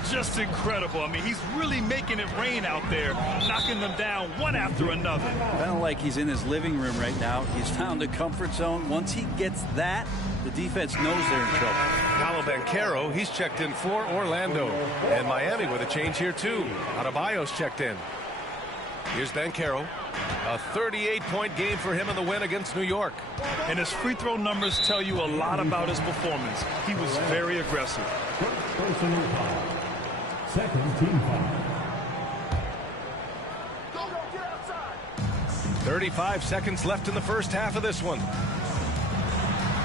Just incredible. I mean, he's really making it rain out there, knocking them down one after another. Kind of like he's in his living room right now. He's found a comfort zone. Once he gets that, the defense knows they're in trouble. Paolo Banchero, he's checked in for Orlando. And Miami with a change here, too. Adebayo's checked in. Here's Banchero. A 38-point game for him in the win against New York. And his free throw numbers tell you a lot about his performance. He was very aggressive. Personal foul. Second team foul. 35 seconds left in the first half of this one.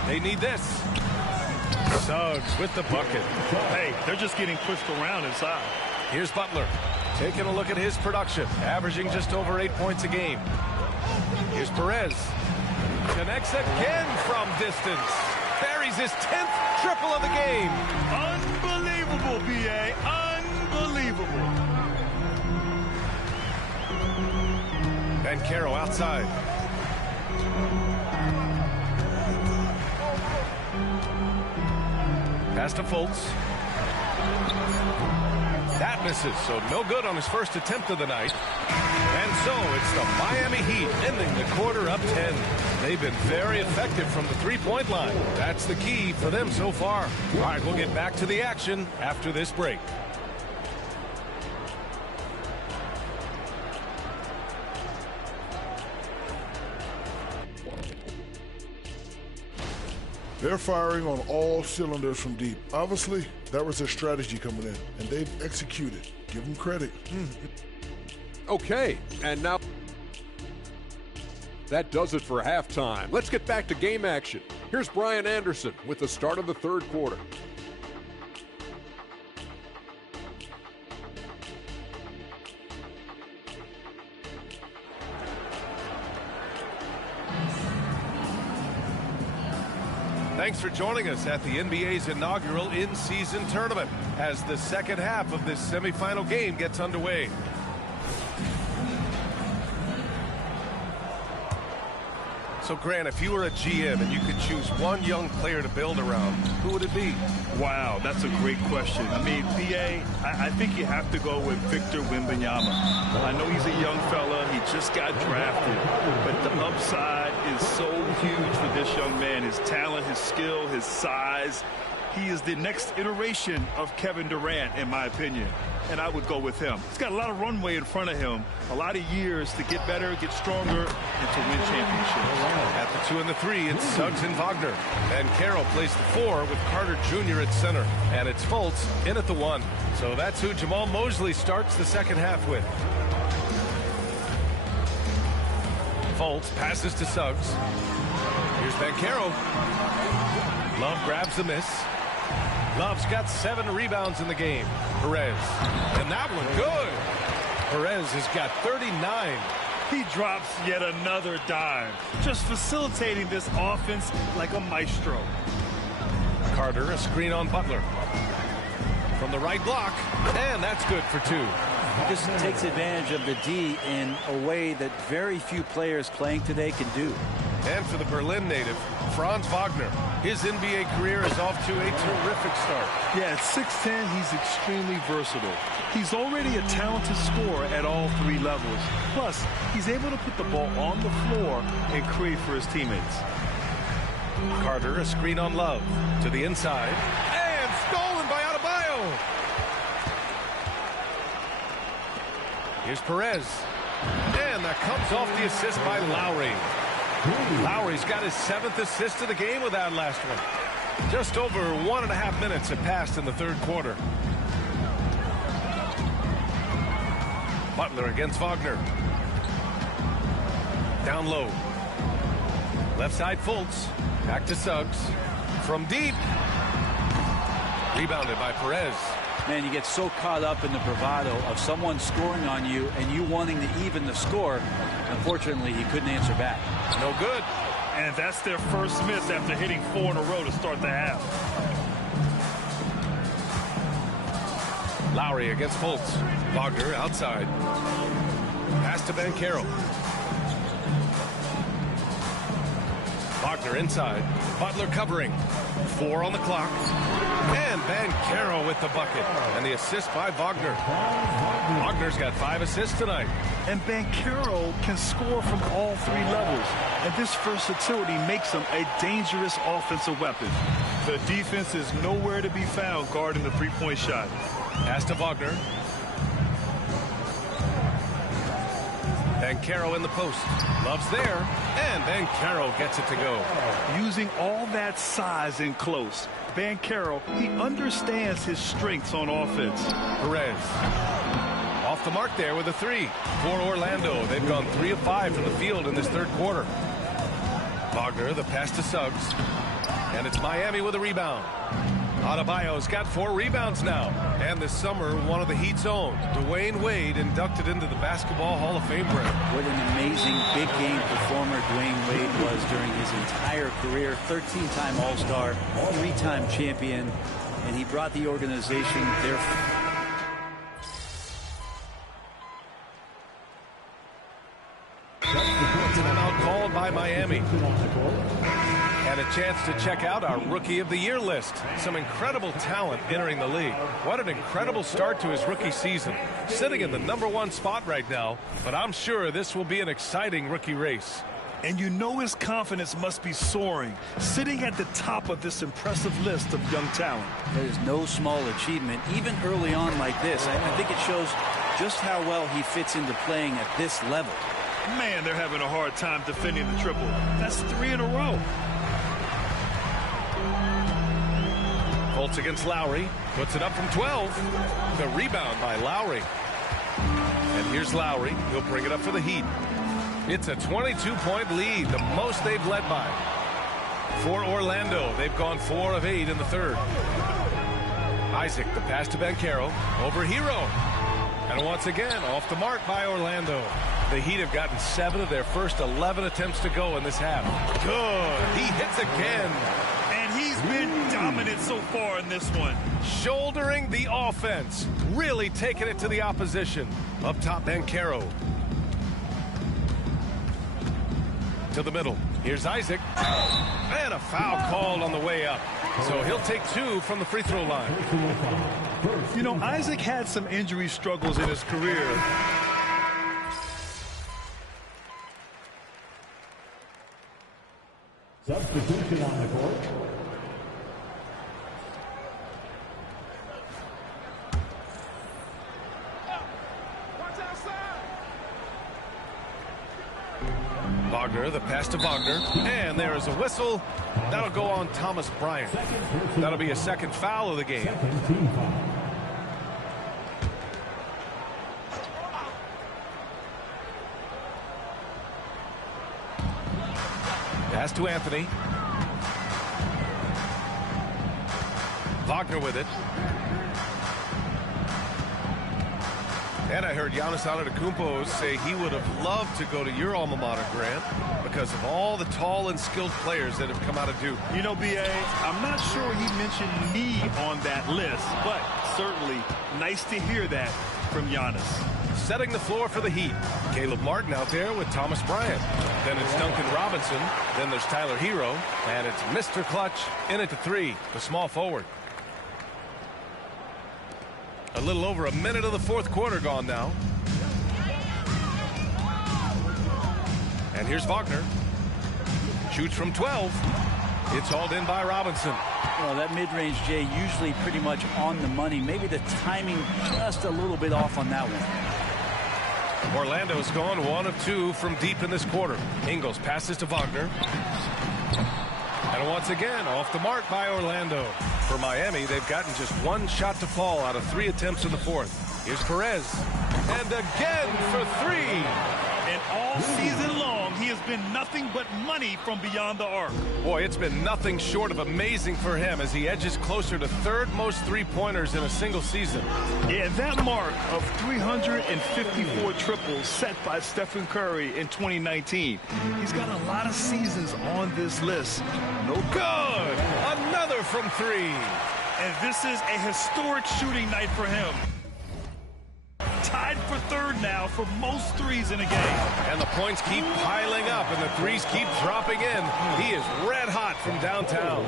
They need this. Suggs with the bucket. Hey, they're just getting pushed around inside. Here's Butler. Taking a look at his production, averaging just over 8 points a game. Here's Perez. Connects again from distance. Buries his 10th triple of the game. Unbelievable, B.A. Unbelievable. Banchero outside. Pass to Fultz. That misses, so no good on his first attempt of the night. And so it's the Miami Heat ending the quarter up 10. They've been very effective from the three-point line. That's the key for them so far. All right, we'll get back to the action after this break. They're firing on all cylinders from deep. Obviously, that was their strategy coming in, and they've executed. Give them credit. Okay, and now that does it for halftime. Let's get back to game action. Here's Brian Anderson with the start of the third quarter. Thanks for joining us at the NBA's inaugural in-season tournament as the second half of this semifinal game gets underway. So, Grant, if you were a GM and you could choose one young player to build around, who would it be? Wow, that's a great question. I mean, BA, I think you have to go with Victor Wembanyama. I know he's a young fella. He just got drafted. But the upside is so huge for this young man. His talent, his skill, his size. He is the next iteration of Kevin Durant, in my opinion. And I would go with him. He's got a lot of runway in front of him, a lot of years to get better, get stronger, and to win championships. At the 2 and the 3, it's Suggs and Wagner. And Carroll plays the 4 with Carter Jr. at center. And it's Fultz in at the 1. So that's who Jamal Mosley starts the second half with. Fultz passes to Suggs. Here's Banchero. Love grabs the miss. Love's got 7 rebounds in the game. Perez. And that one good. Perez has got 39. He drops yet another dime. Just facilitating this offense like a maestro. Carter, a screen on Butler. From the right block. And that's good for 2. He just takes advantage of the D in a way that very few players playing today can do. And for the Berlin native, Franz Wagner. His NBA career is off to a terrific start. Yeah, at 6'10", he's extremely versatile. He's already a talented scorer at all 3 levels. Plus, he's able to put the ball on the floor and create for his teammates. Carter, a screen on Love. To the inside. And stolen by Adebayo. Here's Perez. And that comes off the assist by Lowry. Lowry's got his 7th assist of the game with that last one. Just over 1.5 minutes have passed in the third quarter. Butler against Wagner. Down low. Left side Fultz. Back to Suggs. From deep. Rebounded by Perez. Man, you get so caught up in the bravado of someone scoring on you and you wanting to even the score. Unfortunately, he couldn't answer back. No good. And that's their first miss after hitting 4 in a row to start the half. Lowry against Fultz. Wagner outside. Pass to Banchero. Wagner inside. Butler covering. 4 on the clock. And Banchero with the bucket. And the assist by Wagner. Wagner's got 5 assists tonight. And Banchero can score from all 3 levels. And this versatility makes him a dangerous offensive weapon. The defense is nowhere to be found guarding the 3-point shot. Pass to Wagner. Banchero in the post. Love's there. And Banchero gets it to go. Using all that size in close, Banchero, he understands his strengths on offense. Perez. Off the mark there with a 3 for Orlando. They've gone 3 of 5 from the field in this third quarter. Wagner, the pass to Suggs. And it's Miami with a rebound. Adebayo's got 4 rebounds now. And this summer, one of the Heat's own, Dwayne Wade, inducted into the Basketball Hall of Fame break. What an amazing big game performer Dwayne Wade was during his entire career. 13-time All-Star, 3-time champion, and he brought the organization their... Timeout called by Miami. And a chance to check out our Rookie of the Year list. Some incredible talent entering the league. What an incredible start to his rookie season. Sitting in the #1 spot right now, but I'm sure this will be an exciting rookie race. And you know his confidence must be soaring, sitting at the top of this impressive list of young talent. There's no small achievement, even early on like this. I think it shows just how well he fits into playing at this level. Man, they're having a hard time defending the triple. That's 3 in a row. Fultz against Lowry. Puts it up from 12. The rebound by Lowry. And here's Lowry. He'll bring it up for the Heat. It's a 22-point lead, the most they've led by. For Orlando, they've gone 4 of 8 in the third. Isaac, the pass to Banchero. Over Hero. And once again, off the mark by Orlando. The Heat have gotten 7 of their first 11 attempts to go in this half. Good. He hits again. And he's been dominant so far in this one. Shouldering the offense. Really taking it to the opposition. Up top, Banchero. to the middle. Here's Isaac. And a foul called on the way up. So he'll take 2 from the free throw line. You know, Isaac had some injury struggles in his career. Substitution on the court. Wagner, the pass to Wagner, and there is a whistle. That'll go on Thomas Bryant. That'll be a second foul of the game. Pass to Anthony. Wagner with it. And I heard Giannis Antetokounmpo say he would have loved to go to your alma mater, Grant, because of all the tall and skilled players that have come out of Duke. You know, B.A., I'm not sure he mentioned me on that list, but certainly nice to hear that from Giannis. Setting the floor for the Heat. Caleb Martin out there with Thomas Bryant. Then it's Duncan Robinson. Then there's Tyler Hero. And it's Mr. Clutch in at the 3, the small forward. A little over a minute of the fourth quarter gone now. And here's Wagner. Shoots from 12. It's hauled in by Robinson. Well, that mid-range, Jay, usually pretty much on the money. Maybe the timing just a little bit off on that one. Orlando's gone 1 of 2 from deep in this quarter. Ingles passes to Wagner. And once again, off the mark by Orlando. For Miami, they've gotten just 1 shot to fall out of 3 attempts in the fourth. Here's Perez. And again for 3. And all season long, he has been nothing but money from beyond the arc. Boy, it's been nothing short of amazing for him as he edges closer to 3rd most three-pointers in a single season. Yeah, that mark of 354 triples set by Stephen Curry in 2019. He's got a lot of seasons on this list. No good. Another from 3. And this is a historic shooting night for him. Tied for 3rd now for most threes in a game. And the points keep piling up and the threes keep dropping in. He is red hot from downtown.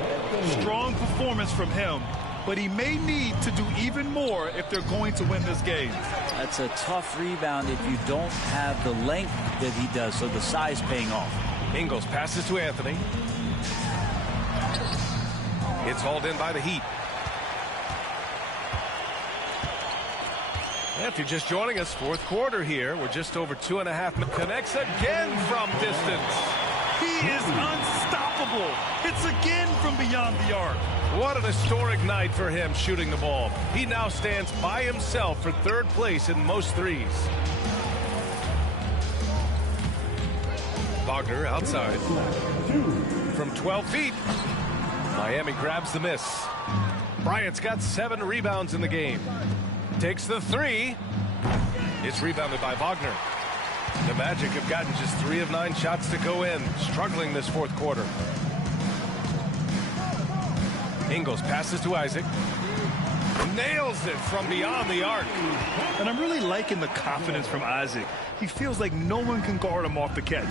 Strong performance from him, but he may need to do even more if they're going to win this game. That's a tough rebound if you don't have the length that he does, so the size paying off. Ingles passes to Anthony. It's hauled in by the Heat. If you're just joining us, fourth quarter here. We're just over 2.5 minutes. Connects again from distance. He is unstoppable. It's again from beyond the arc. What an historic night for him shooting the ball. He now stands by himself for 3rd place in most threes. Wagner outside. From 12 feet. Miami grabs the miss. Bryant's got 7 rebounds in the game. Takes the 3. It's rebounded by Wagner. The Magic have gotten just 3 of 9 shots to go in, struggling this fourth quarter. Ingles passes to Isaac. Nails it from beyond the arc. And I'm really liking the confidence from Isaac. He feels like no one can guard him off the catch.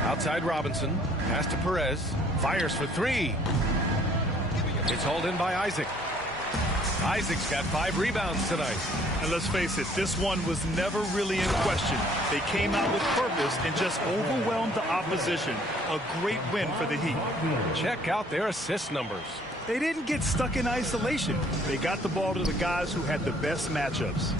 Outside Robinson. Pass to Perez. Fires for 3. It's hauled in by Isaac. Isaac's got 5 rebounds tonight. And let's face it, this one was never really in question. They came out with purpose and just overwhelmed the opposition. A great win for the Heat. Check out their assist numbers. They didn't get stuck in isolation. They got the ball to the guys who had the best matchups.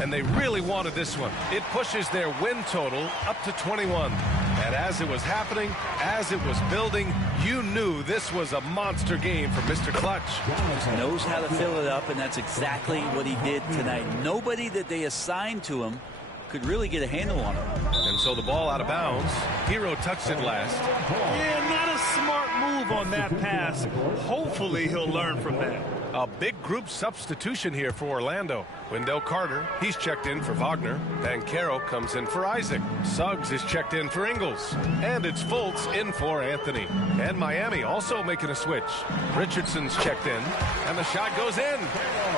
And they really wanted this one. It pushes their win total up to 21. And as it was happening, as it was building, you knew this was a monster game for Mr. Clutch. Just knows how to fill it up, and that's exactly what he did tonight. Nobody that they assigned to him could really get a handle on him. And so the ball out of bounds. Hero touched it last. Yeah, not a smart move on that pass. Hopefully he'll learn from that. A big group substitution here for Orlando. Wendell Carter, he's checked in for Wagner. Banchero comes in for Isaac. Suggs is checked in for Ingles. And it's Fultz in for Anthony. And Miami also making a switch. Richardson's checked in, and the shot goes in.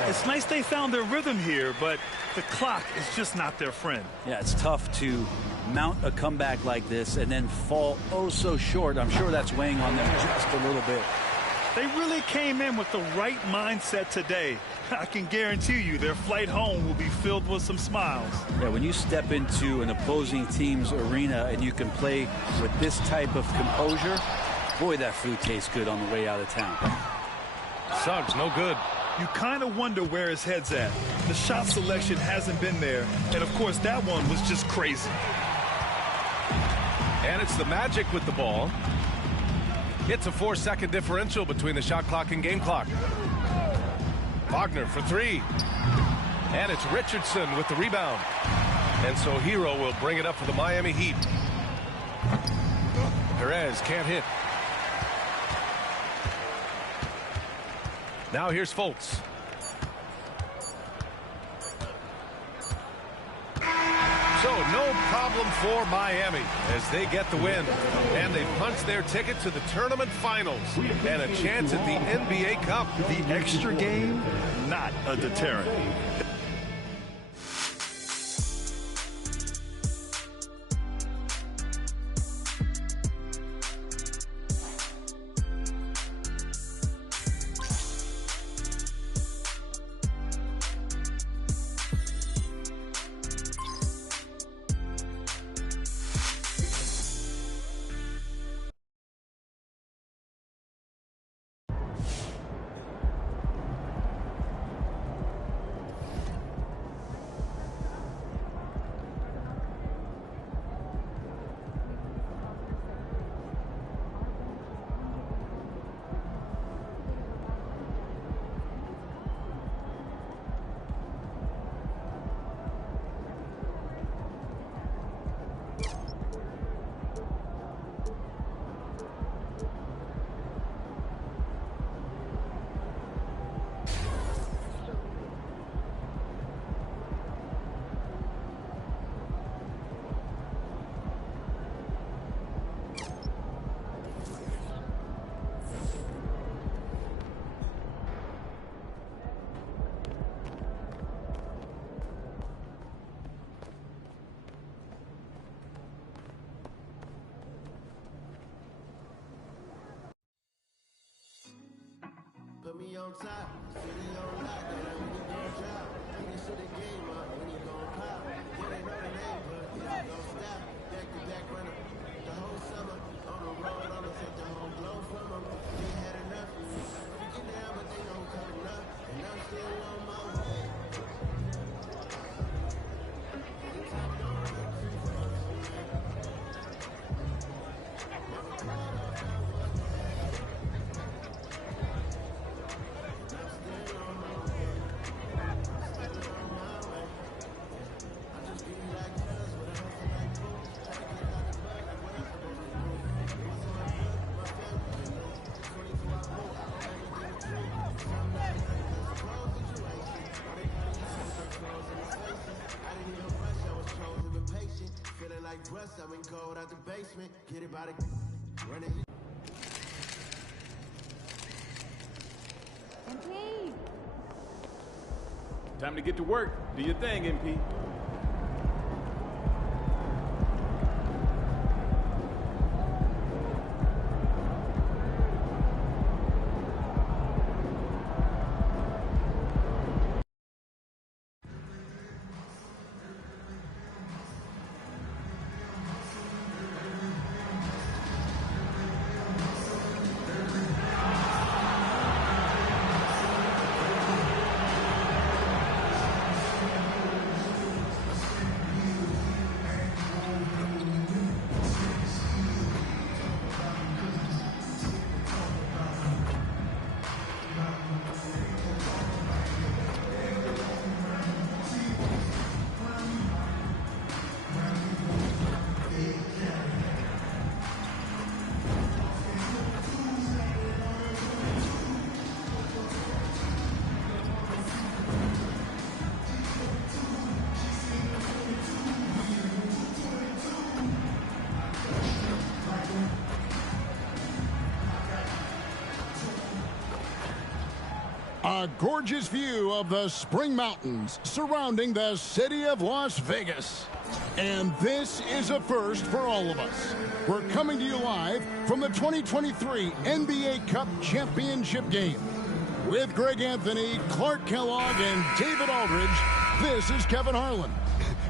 It's nice they found their rhythm here, but the clock is just not their friend. Yeah, it's tough to mount a comeback like this and then fall oh so short. I'm sure that's weighing on them just a little bit. They really came in with the right mindset today. I can guarantee you their flight home will be filled with some smiles. Yeah, when you step into an opposing team's arena and you can play with this type of composure, boy, that food tastes good on the way out of town. Suggs, no good. You kind of wonder where his head's at. The shot selection hasn't been there, and of course that one was just crazy. And it's the Magic with the ball. It's a 4-second differential between the shot clock and game clock. Wagner for three. And it's Richardson with the rebound. And so Hero will bring it up for the Miami Heat. Perez can't hit. Now here's Fultz. So no problem for Miami as they get the win. And they punch their ticket to the tournament finals and a chance at the NBA Cup. The extra game, not a deterrent. Put me on top, city on lock, and I'm really gon' drop. Finish the game up, when you gon' pop. Yeah, they know the name, but it ain't gon' stop. Back to back runner, the whole summer. On the road, I'ma take the whole blow from them. They had enough, freaking down, but they gon' come enough. And I'm still on my way. I'm in gold out the basement. Get it by the running. MP. Time to get to work. Do your thing, MP. A gorgeous view of the Spring Mountains surrounding the city of Las Vegas. And this is a first for all of us. We're coming to you live from the 2023 NBA Cup Championship game. With Greg Anthony, Clark Kellogg, and David Aldridge, this is Kevin Harlan.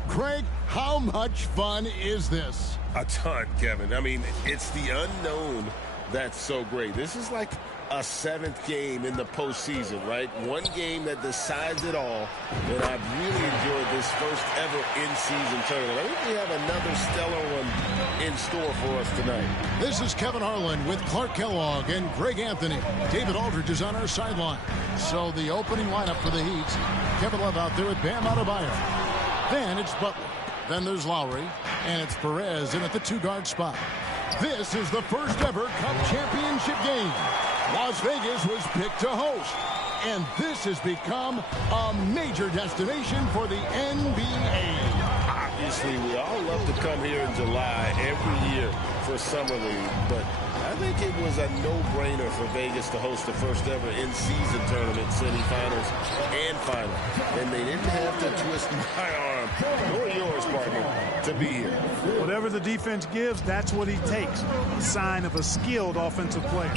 Greg, how much fun is this? A ton, Kevin. I mean, it's the unknown that's so great. This is like a 7th game in the postseason, right? One game that decides it all, and I've really enjoyed this first ever in-season tournament. I think we have another stellar one in store for us tonight. This is Kevin Harlan with Clark Kellogg and Greg Anthony. David Aldridge is on our sideline. So the opening lineup for the Heat, Kevin Love out there with Bam Adebayo. Then it's Butler. Then there's Lowry, and it's Perez in at the 2-guard spot. This is the first ever Cup Championship game. Las Vegas was picked to host, and this has become a major destination for the NBA. Obviously, we all love to come here in July every year for Summer League, but I think it was a no-brainer for Vegas to host the first ever in-season tournament, semifinals and final. And they didn't have to twist my arm, nor yours, partner, to be here. Whatever the defense gives, that's what he takes. A sign of a skilled offensive player.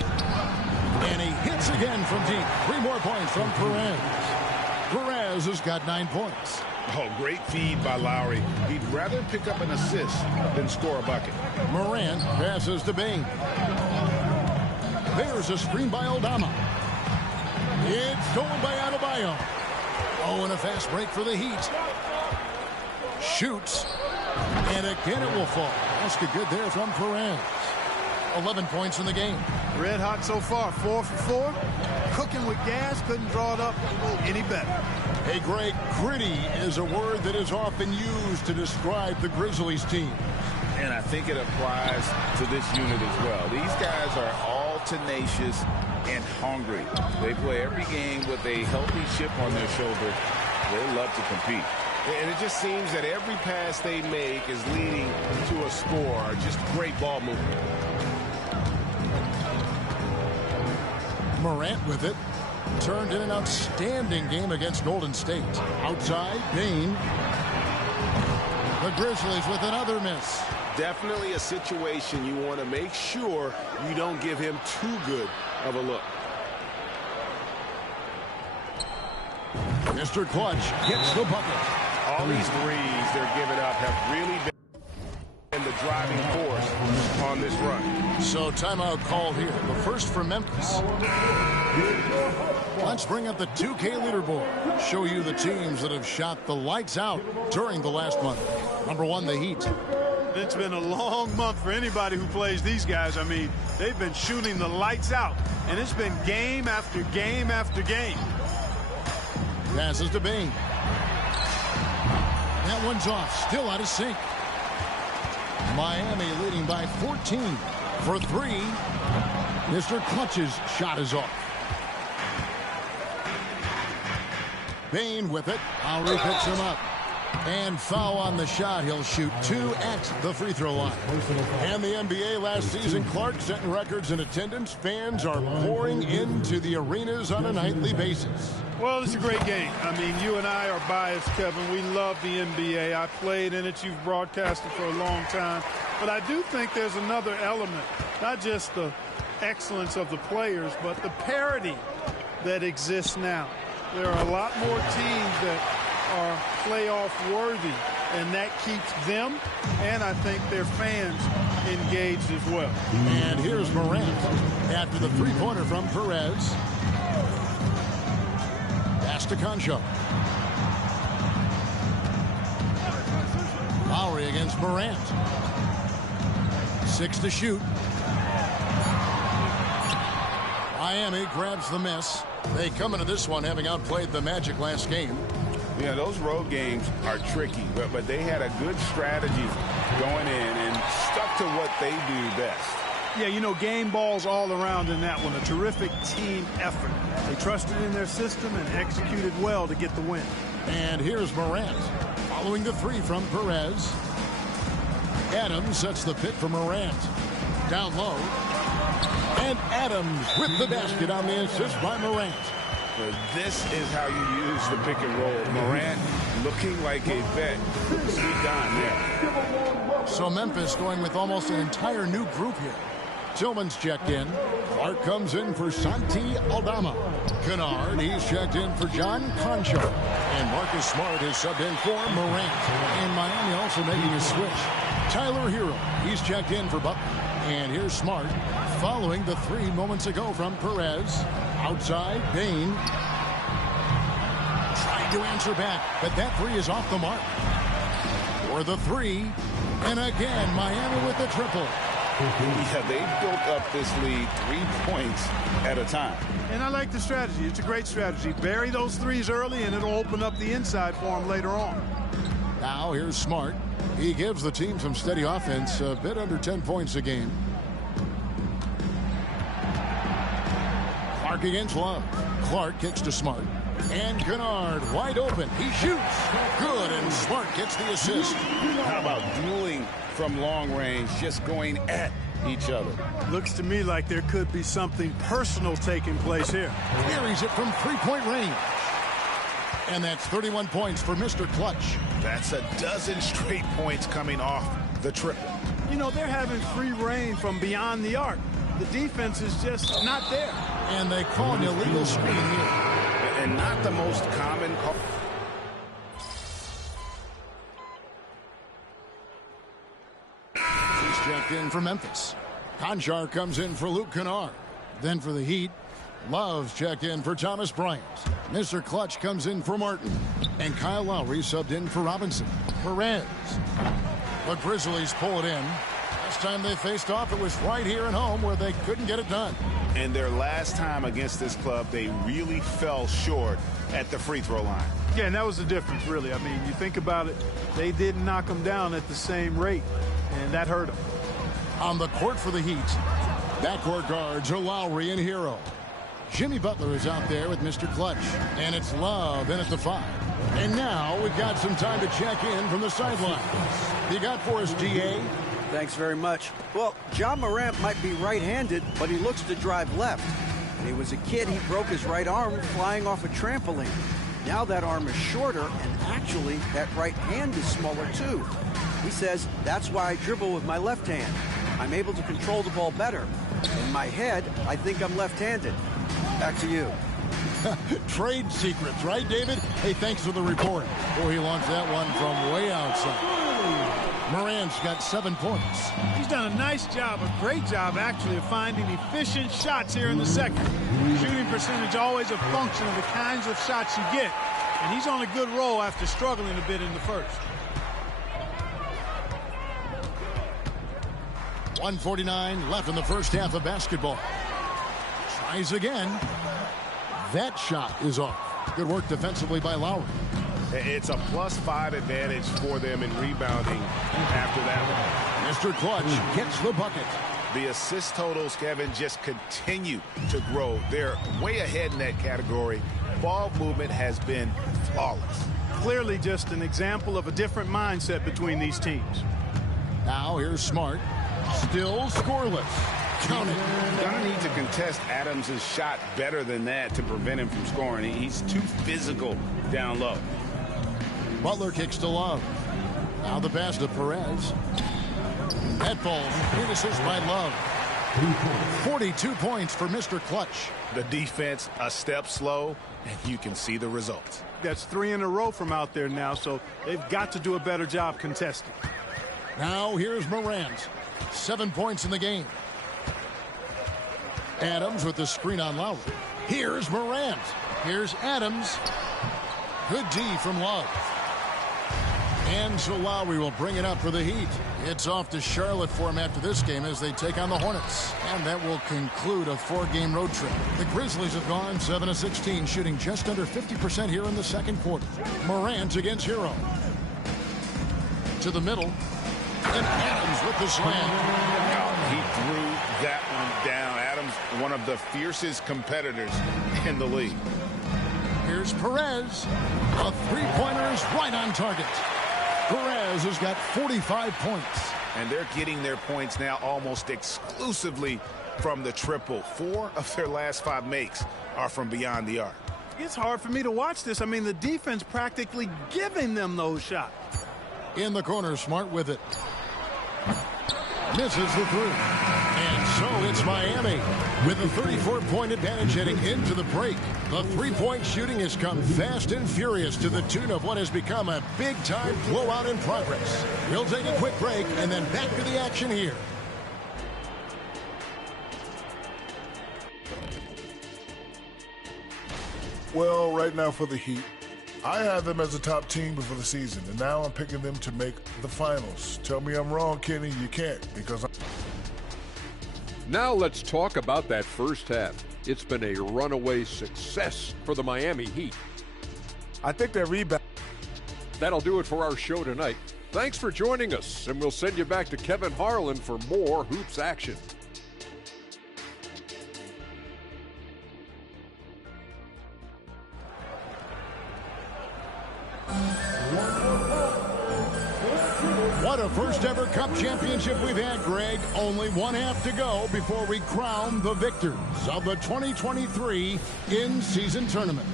And he hits again from deep. 3 more points from Perez. Perez has got 9 points. Oh, great feed by Lowry. He'd rather pick up an assist than score a bucket. Morant passes to Bain. There's a screen by Aldama. It's stolen by Adebayo. Oh, and a fast break for the Heat. Shoots. And again it will fall. Basket good there from Perez. 11 points in the game. Red hot so far, 4 for 4. Cooking with gas, couldn't draw it up any better. Hey, Greg, gritty is a word that is often used to describe the Grizzlies team. And I think it applies to this unit as well. These guys are all tenacious and hungry. They play every game with a healthy chip on their shoulder. They love to compete. And it just seems that every pass they make is leading to a score. Just great ball movement. Morant with it. Turned in an outstanding game against Golden State. Outside, Bain. The Grizzlies with another miss. Definitely a situation you want to make sure you don't give him too good of a look. Mr. Clutch gets the bucket. All these threes they're giving up have really been the driving force on this run. So timeout called here. The first for Memphis. Let's bring up the 2K leaderboard. Show you the teams that have shot the lights out during the last month. Number 1, the Heat. It's been a long month for anybody who plays these guys. I mean, they've been shooting the lights out, and it's been game after game after game. Passes to Bain. That one's off, still out of sync. Miami leading by 14 for 3. Mr. Clutch's shot is off. Bain with it. Lowry picks him up. And foul on the shot. He'll shoot 2 at the free throw line. And the NBA last season, Clark setting records in attendance. Fans are pouring into the arenas on a nightly basis. Well, it's a great game. I mean, you and I are biased, Kevin. We love the NBA. I played in it. You've broadcasted for a long time. But I do think there's another element, not just the excellence of the players, but the parity that exists now. There are a lot more teams that are playoff worthy, and that keeps them and I think their fans engaged as well. And here's Morant after the 3-pointer from Perez. Pass to Concho. Lowry against Morant. 6 to shoot. Miami grabs the miss. They come into this one having outplayed the Magic last game. Yeah, those road games are tricky, but they had a good strategy going in and stuck to what they do best. Yeah, you know, game balls all around in that one. A terrific team effort. They trusted in their system and executed well to get the win. And here's Morant following the 3 from Perez. Adams sets the pick for Morant. Down low. And Adams with the basket on the assist by Morant. This is how you use the pick and roll. Morant looking like a vet. Sweet dime there. So Memphis going with almost an entire new group here. Tillman's checked in. Clark comes in for Santi Aldama. Kennard, he's checked in for John Concho. And Marcus Smart is subbed in for Morant. And Miami also making a switch. Tyler Hero, he's checked in for Butler. And here's Smart following the 3 moments ago from Perez. Outside, Bain tried to answer back, but that 3 is off the mark. For the 3, and again, Miami with the triple. Yeah, they built up this lead 3 points at a time. And I like the strategy. It's a great strategy. Bury those threes early, and it'll open up the inside for them later on. Now here's Smart. He gives the team some steady offense, a bit under 10 points a game. Clark against Love. Clark kicks to Smart. And Kennard wide open. He shoots. Good, and Smart gets the assist. How about dueling from long range, just going at each other? Looks to me like there could be something personal taking place here. Carries it from 3-point range. And that's 31 points for Mr. Clutch. That's a dozen straight points coming off the triple. You know, they're having free reign from beyond the arc. The defense is just not there. And they call an illegal screen here. And not the most common call. He's checked in for Memphis. Conchar comes in for Luke Kennard. Then for the Heat, Love's checked in for Thomas Bryant. Mr. Clutch comes in for Martin. And Kyle Lowry subbed in for Robinson. Perez. The Grizzlies pull it in. Last time they faced off, it was right here at home where they couldn't get it done. And their last time against this club, they really fell short at the free throw line. Yeah, and that was the difference, really. I mean, you think about it, they didn't knock them down at the same rate, and that hurt them. On the court for the Heat, backcourt guards are Lowry and Hero. Jimmy Butler is out there with Mr. Clutch, and it's Love in at the 5. And now we've got some time to check in from the sidelines. You got for us, DA? Thanks very much. Well, John Morant might be right-handed, but he looks to drive left. When he was a kid, he broke his right arm flying off a trampoline. Now that arm is shorter, and actually, that right hand is smaller too. He says, that's why I dribble with my left hand. I'm able to control the ball better. In my head, I think I'm left-handed. Back to you. Trade secrets, right, David? Hey, thanks for the report. Boy, he launched that one from way outside. Morant's got 7 points. He's done a nice job, a great job, actually, of finding efficient shots here in the second. Shooting percentage always a function of the kinds of shots you get. And he's on a good roll after struggling a bit in the first. 1:49 left in the first half of basketball. Tries again. That shot is off. Good work defensively by Lowry. It's a +5 advantage for them in rebounding after that one. Mr. Clutch gets the bucket. The assist totals, Kevin, just continue to grow. They're way ahead in that category. Ball movement has been flawless. Clearly just an example of a different mindset between these teams. Now here's Smart. Still scoreless. Count it. Gonna need to contest Adams' shot better than that to prevent him from scoring. He's too physical down low. Butler kicks to Love. Now the pass to Perez. That ball, good assist by Love. 42 points for Mr. Clutch. The defense a step slow, and you can see the results. That's 3 in a row from out there now, so they've got to do a better job contesting. Now here's Morant. 7 points in the game. Adams with the screen on Lowry. Here's Morant. Here's Adams. Good D from Love. And so Lowry will bring it up for the Heat. It's off to Charlotte for him after this game as they take on the Hornets. And that will conclude a 4-game road trip. The Grizzlies have gone 7 of 16, shooting just under 50% here in the second quarter. Morant against Hero. To the middle. And Adams with the slam. He threw that one down. Adams, one of the fiercest competitors in the league. Here's Perez. A three-pointer is right on target. Perez has got 45 points. And they're getting their points now almost exclusively from the triple. 4 of their last 5 makes are from beyond the arc. It's hard for me to watch this. I mean, the defense practically giving them those shots. In the corner, Smart with it. Misses the three. And so it's Miami with a 34-point advantage heading into the break. The three-point shooting has come fast and furious to the tune of what has become a big-time blowout in progress. We'll take a quick break and then back to the action here. Well, right now for the Heat, I had them as a top team before the season, and now I'm picking them to make the finals. Tell me I'm wrong, Kenny. You can't, because Now let's talk about that first half. It's been a runaway success for the Miami Heat. I think their rebound. That'll do it for our show tonight. Thanks for joining us, and we'll send you back to Kevin Harlan for more hoops action. What a first ever Cup championship we've had, Greg. Only one half to go before we crown the victors of the 2023 in-season tournament.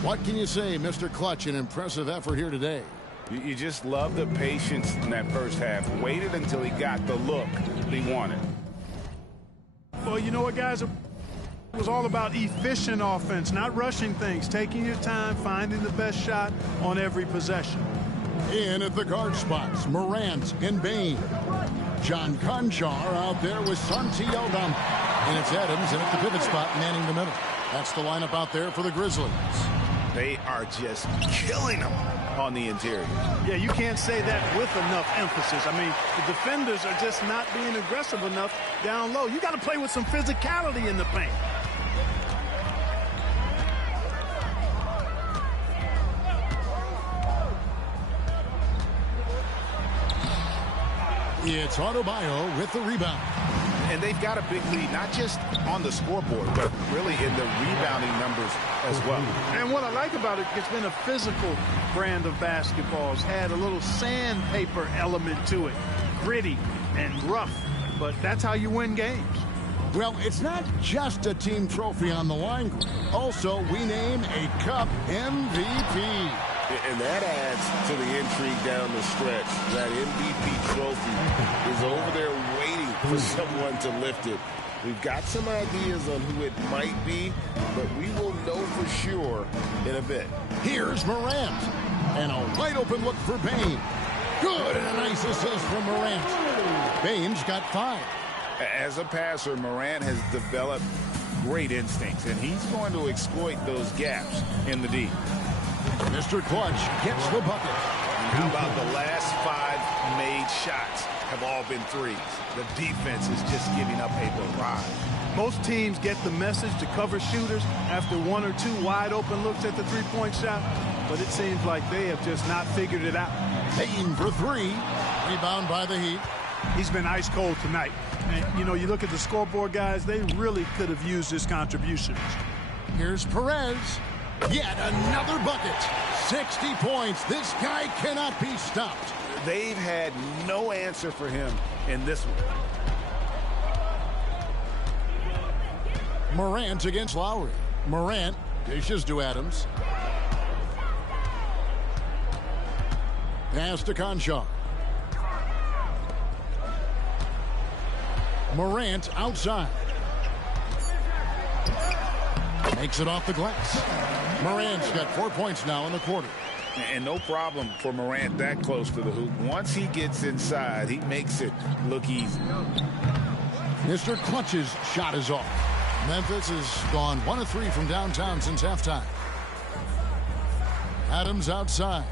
What can you say, Mr. Clutch? An impressive effort here today. You just love the patience in that first half. Waited until he got the look he wanted. Well, you know what, guys? It was all about efficient offense, not rushing things, taking your time, finding the best shot on every possession. In at the guard spots, Morant and Bain. John Conchar out there with Santi Aldama. And it's Adams in at the pivot spot, manning the middle. That's the lineup out there for the Grizzlies. They are just killing them on the interior. Yeah, you can't say that with enough emphasis. I mean, the defenders are just not being aggressive enough down low. You got to play with some physicality in the paint. It's Adebayo with the rebound. And they've got a big lead, not just on the scoreboard, but really in the rebounding numbers as well. And what I like about it, it's been a physical brand of basketball. It's had a little sandpaper element to it. Gritty and rough, but that's how you win games. Well, it's not just a team trophy on the line. Also, we name a Cup MVP. And that adds to the intrigue down the stretch. That MVP trophy is over there waiting for someone to lift it. We've got some ideas on who it might be, but we will know for sure in a bit. Here's Morant. And a wide open look for Bain. Good, and a nice assist from Morant. Bain's got 5. As a passer, Morant has developed great instincts, and he's going to exploit those gaps in the D. Mr. Clutch gets the bucket. And how about the last 5 made shots have all been threes? The defense is just giving up a barrage. Most teams get the message to cover shooters after 1 or 2 wide open looks at the three-point shot, but it seems like they have just not figured it out. Payton for 3. Rebound by the Heat. He's been ice cold tonight. And, you know, you look at the scoreboard, guys, they really could have used his contributions. Here's Perez. Yet another bucket. 60 points. This guy cannot be stopped. They've had no answer for him in this one. Morant against Lowry. Morant dishes to Adams. Pass to Conchar. Morant outside. Makes it off the glass. Morant's got 4 points now in the quarter. And no problem for Morant that close to the hoop. Once he gets inside, he makes it look easy. Mr. Clutch's shot is off. Memphis has gone 1 of 3 from downtown since halftime. Adams outside.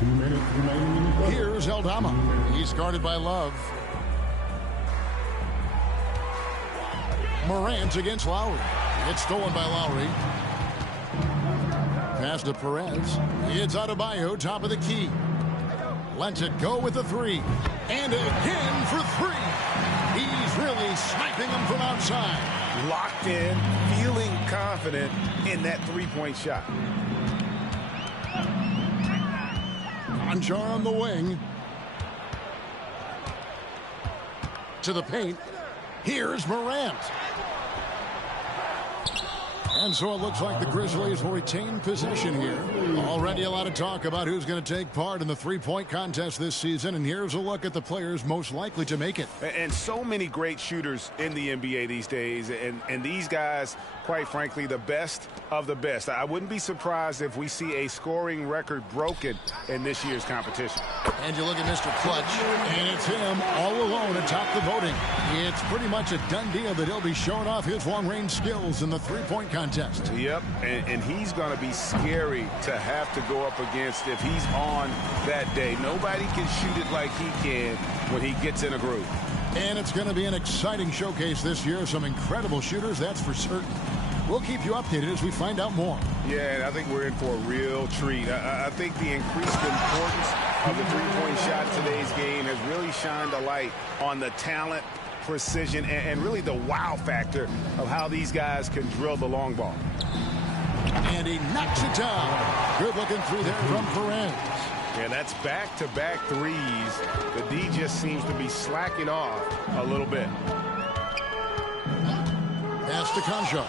2 minutes remaining. Here's Aldama. He's guarded by Love. Morant against Lowry. It's stolen by Lowry. Pass to Perez. It's Adebayo, top of the key. Lets it go with the 3. And again for 3. He's really sniping them from outside. Locked in, feeling confident in that three-point shot. Conchar on the wing. To the paint. Here's Morant. And so it looks like the Grizzlies will retain possession here. Already a lot of talk about who's going to take part in the three-point contest this season, and here's a look at the players most likely to make it. And so many great shooters in the NBA these days, and these guys, quite frankly, the best of the best. I wouldn't be surprised if we see a scoring record broken in this year's competition. And you look at Mr. Clutch, and it's him all alone atop the voting. It's pretty much a done deal that he'll be showing off his long-range skills in the three-point contest. Yep, and he's going to be scary to have to go up against if he's on that day. Nobody can shoot it like he can when he gets in a groove. And it's going to be an exciting showcase this year. Some incredible shooters, that's for certain. We'll keep you updated as we find out more. Yeah, and I think we're in for a real treat. I think the increased importance of the three-point shot in today's game has really shined a light on the talent, precision, and really the wow factor of how these guys can drill the long ball. And he knocks it down. Good looking through there from Perez. Yeah, that's back-to-back threes. The D just seems to be slacking off a little bit. Pass to Concho.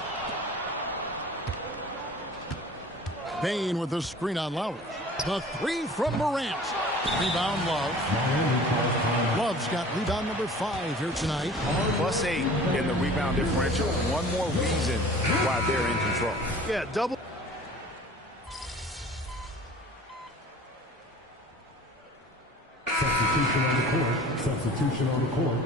Payne with the screen on Lowry. The three from Morant. Rebound Love. Love's got rebound number 5 here tonight. +8 in the rebound differential. One more reason why they're in control. Yeah, double. Substitution on the court. Substitution on the court.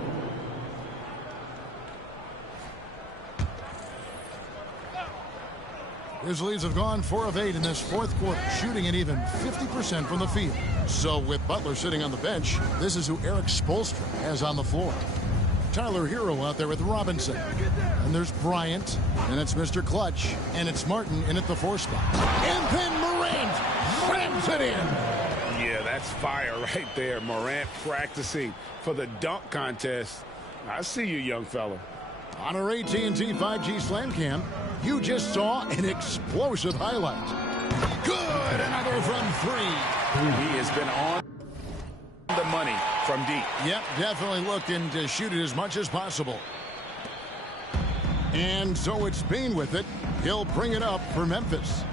Grizzlies have gone 4 of 8 in this fourth quarter, shooting at even 50% from the field. So with Butler sitting on the bench, this is who Eric Spoelstra has on the floor. Tyler Hero out there with Robinson. And there's Bryant, and it's Mr. Clutch, and it's Martin in at the 4 spot. And then Morant slams it in. Yeah, that's fire right there. Morant practicing for the dunk contest. I see you, young fella. On our AT&T 5G Slam Cam, you just saw an explosive highlight. Good, another from 3. He has been on the money from deep. Yep, definitely looking to shoot it as much as possible. And so it's Payne with it. He'll bring it up for Memphis.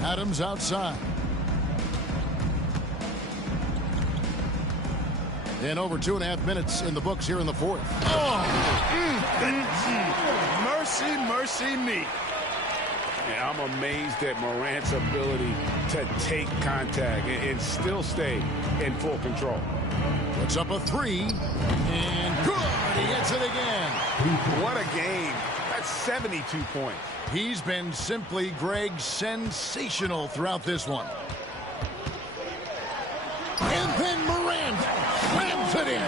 Adams outside. And over 2.5 minutes in the books here in the fourth. Oh, mercy, mercy me. Yeah, I'm amazed at Morant's ability to take contact and still stay in full control. Puts up a 3, and good, he hits it again. What a game. That's 72 points. He's been simply, Greg, sensational throughout this one. And then Morant slams it in.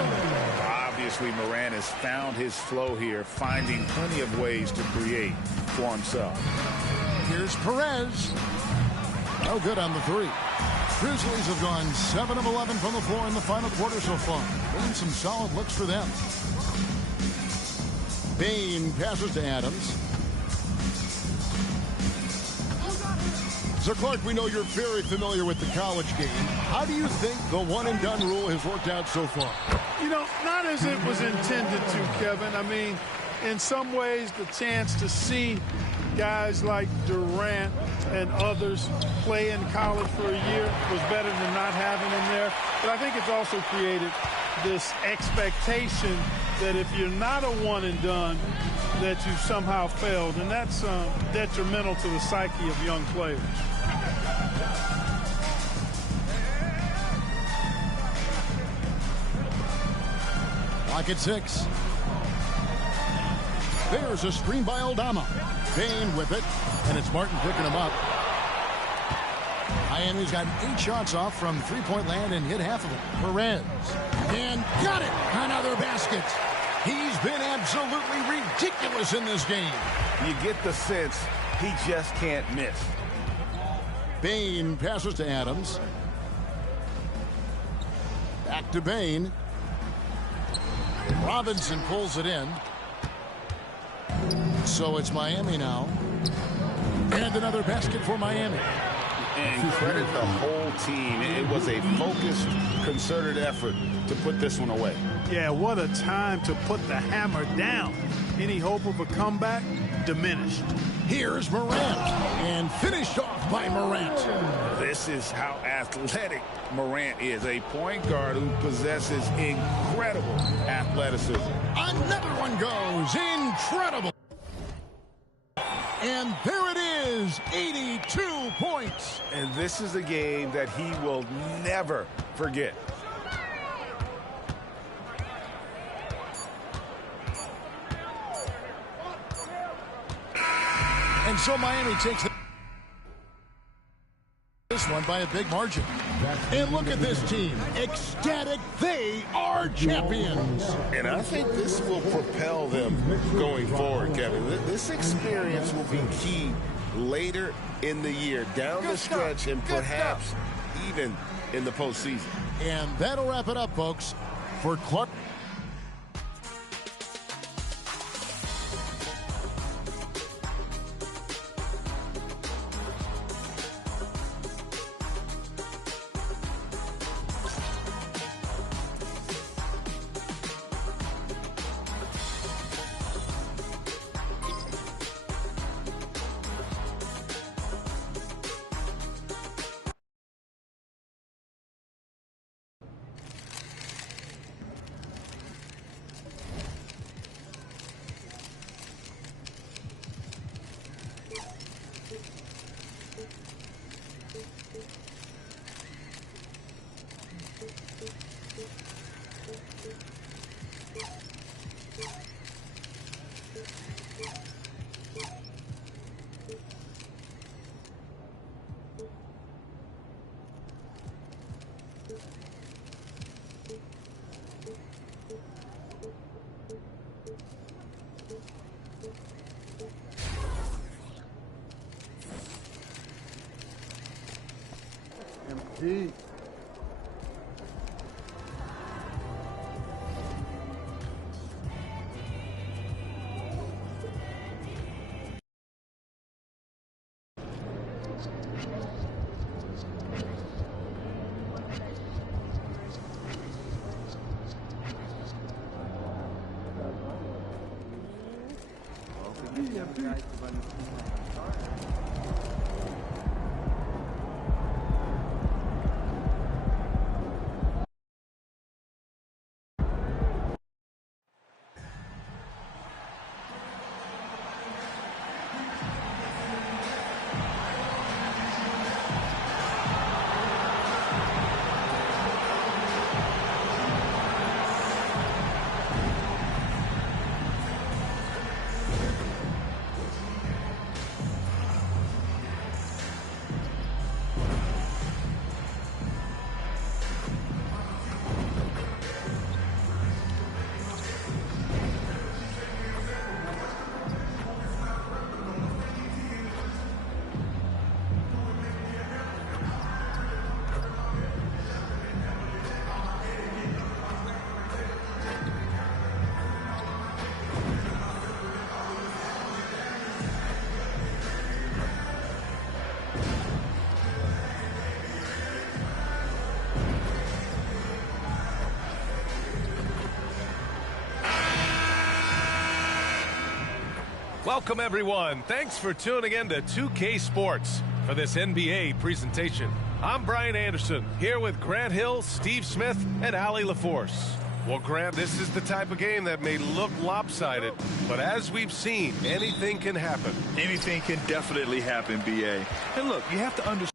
Obviously, Morant has found his flow here, finding plenty of ways to create for himself. Here's Perez. No good on the 3. Grizzlies have gone 7 of 11 from the floor in the final quarter so far. Doing some solid looks for them. Payne passes to Adams. So, Clark, we know you're very familiar with the college game. How do you think the one-and-done rule has worked out so far? You know, not as it was intended to, Kevin. I mean, in some ways, the chance to see guys like Durant and others play in college for a year was better than not having them there. But I think it's also created this expectation that if you're not a one-and-done, that you've somehow failed. And that's detrimental to the psyche of young players. Clock at 6. There's a screen by Aldama. Payne with it, and it's Martin picking him up. Miami's got 8 shots off from three-point land and hit half of it. Perez. And got it! Another basket. He's been absolutely ridiculous in this game. You get the sense he just can't miss. Payne passes to Adams. Back to Payne. Robinson pulls it in. So it's Miami now. And another basket for Miami. And credit the whole team. It was a focused, concerted effort to put this one away. Yeah, what a time to put the hammer down. Any hope of a comeback diminished. Here's Morant, and finished off by Morant. This is how athletic Morant is, a point guard who possesses incredible athleticism. Another one goes. Incredible. And there it is, 82 points. And this is a game that he will never forget. And so Miami takes this one by a big margin. And look at this team. Ecstatic. They are champions. And I think this will propel them going forward, Kevin. This experience will be key later in the year, down the stretch, and perhaps even in the postseason. And that'll wrap it up, folks, for Clark. YEET. Welcome, everyone. Thanks for tuning in to 2K Sports for this NBA presentation. I'm Brian Anderson, here with Grant Hill, Steve Smith, and Allie LaForce. Well, Grant, this is the type of game that may look lopsided, but as we've seen, anything can happen. Anything can definitely happen, BA. And look, you have to understand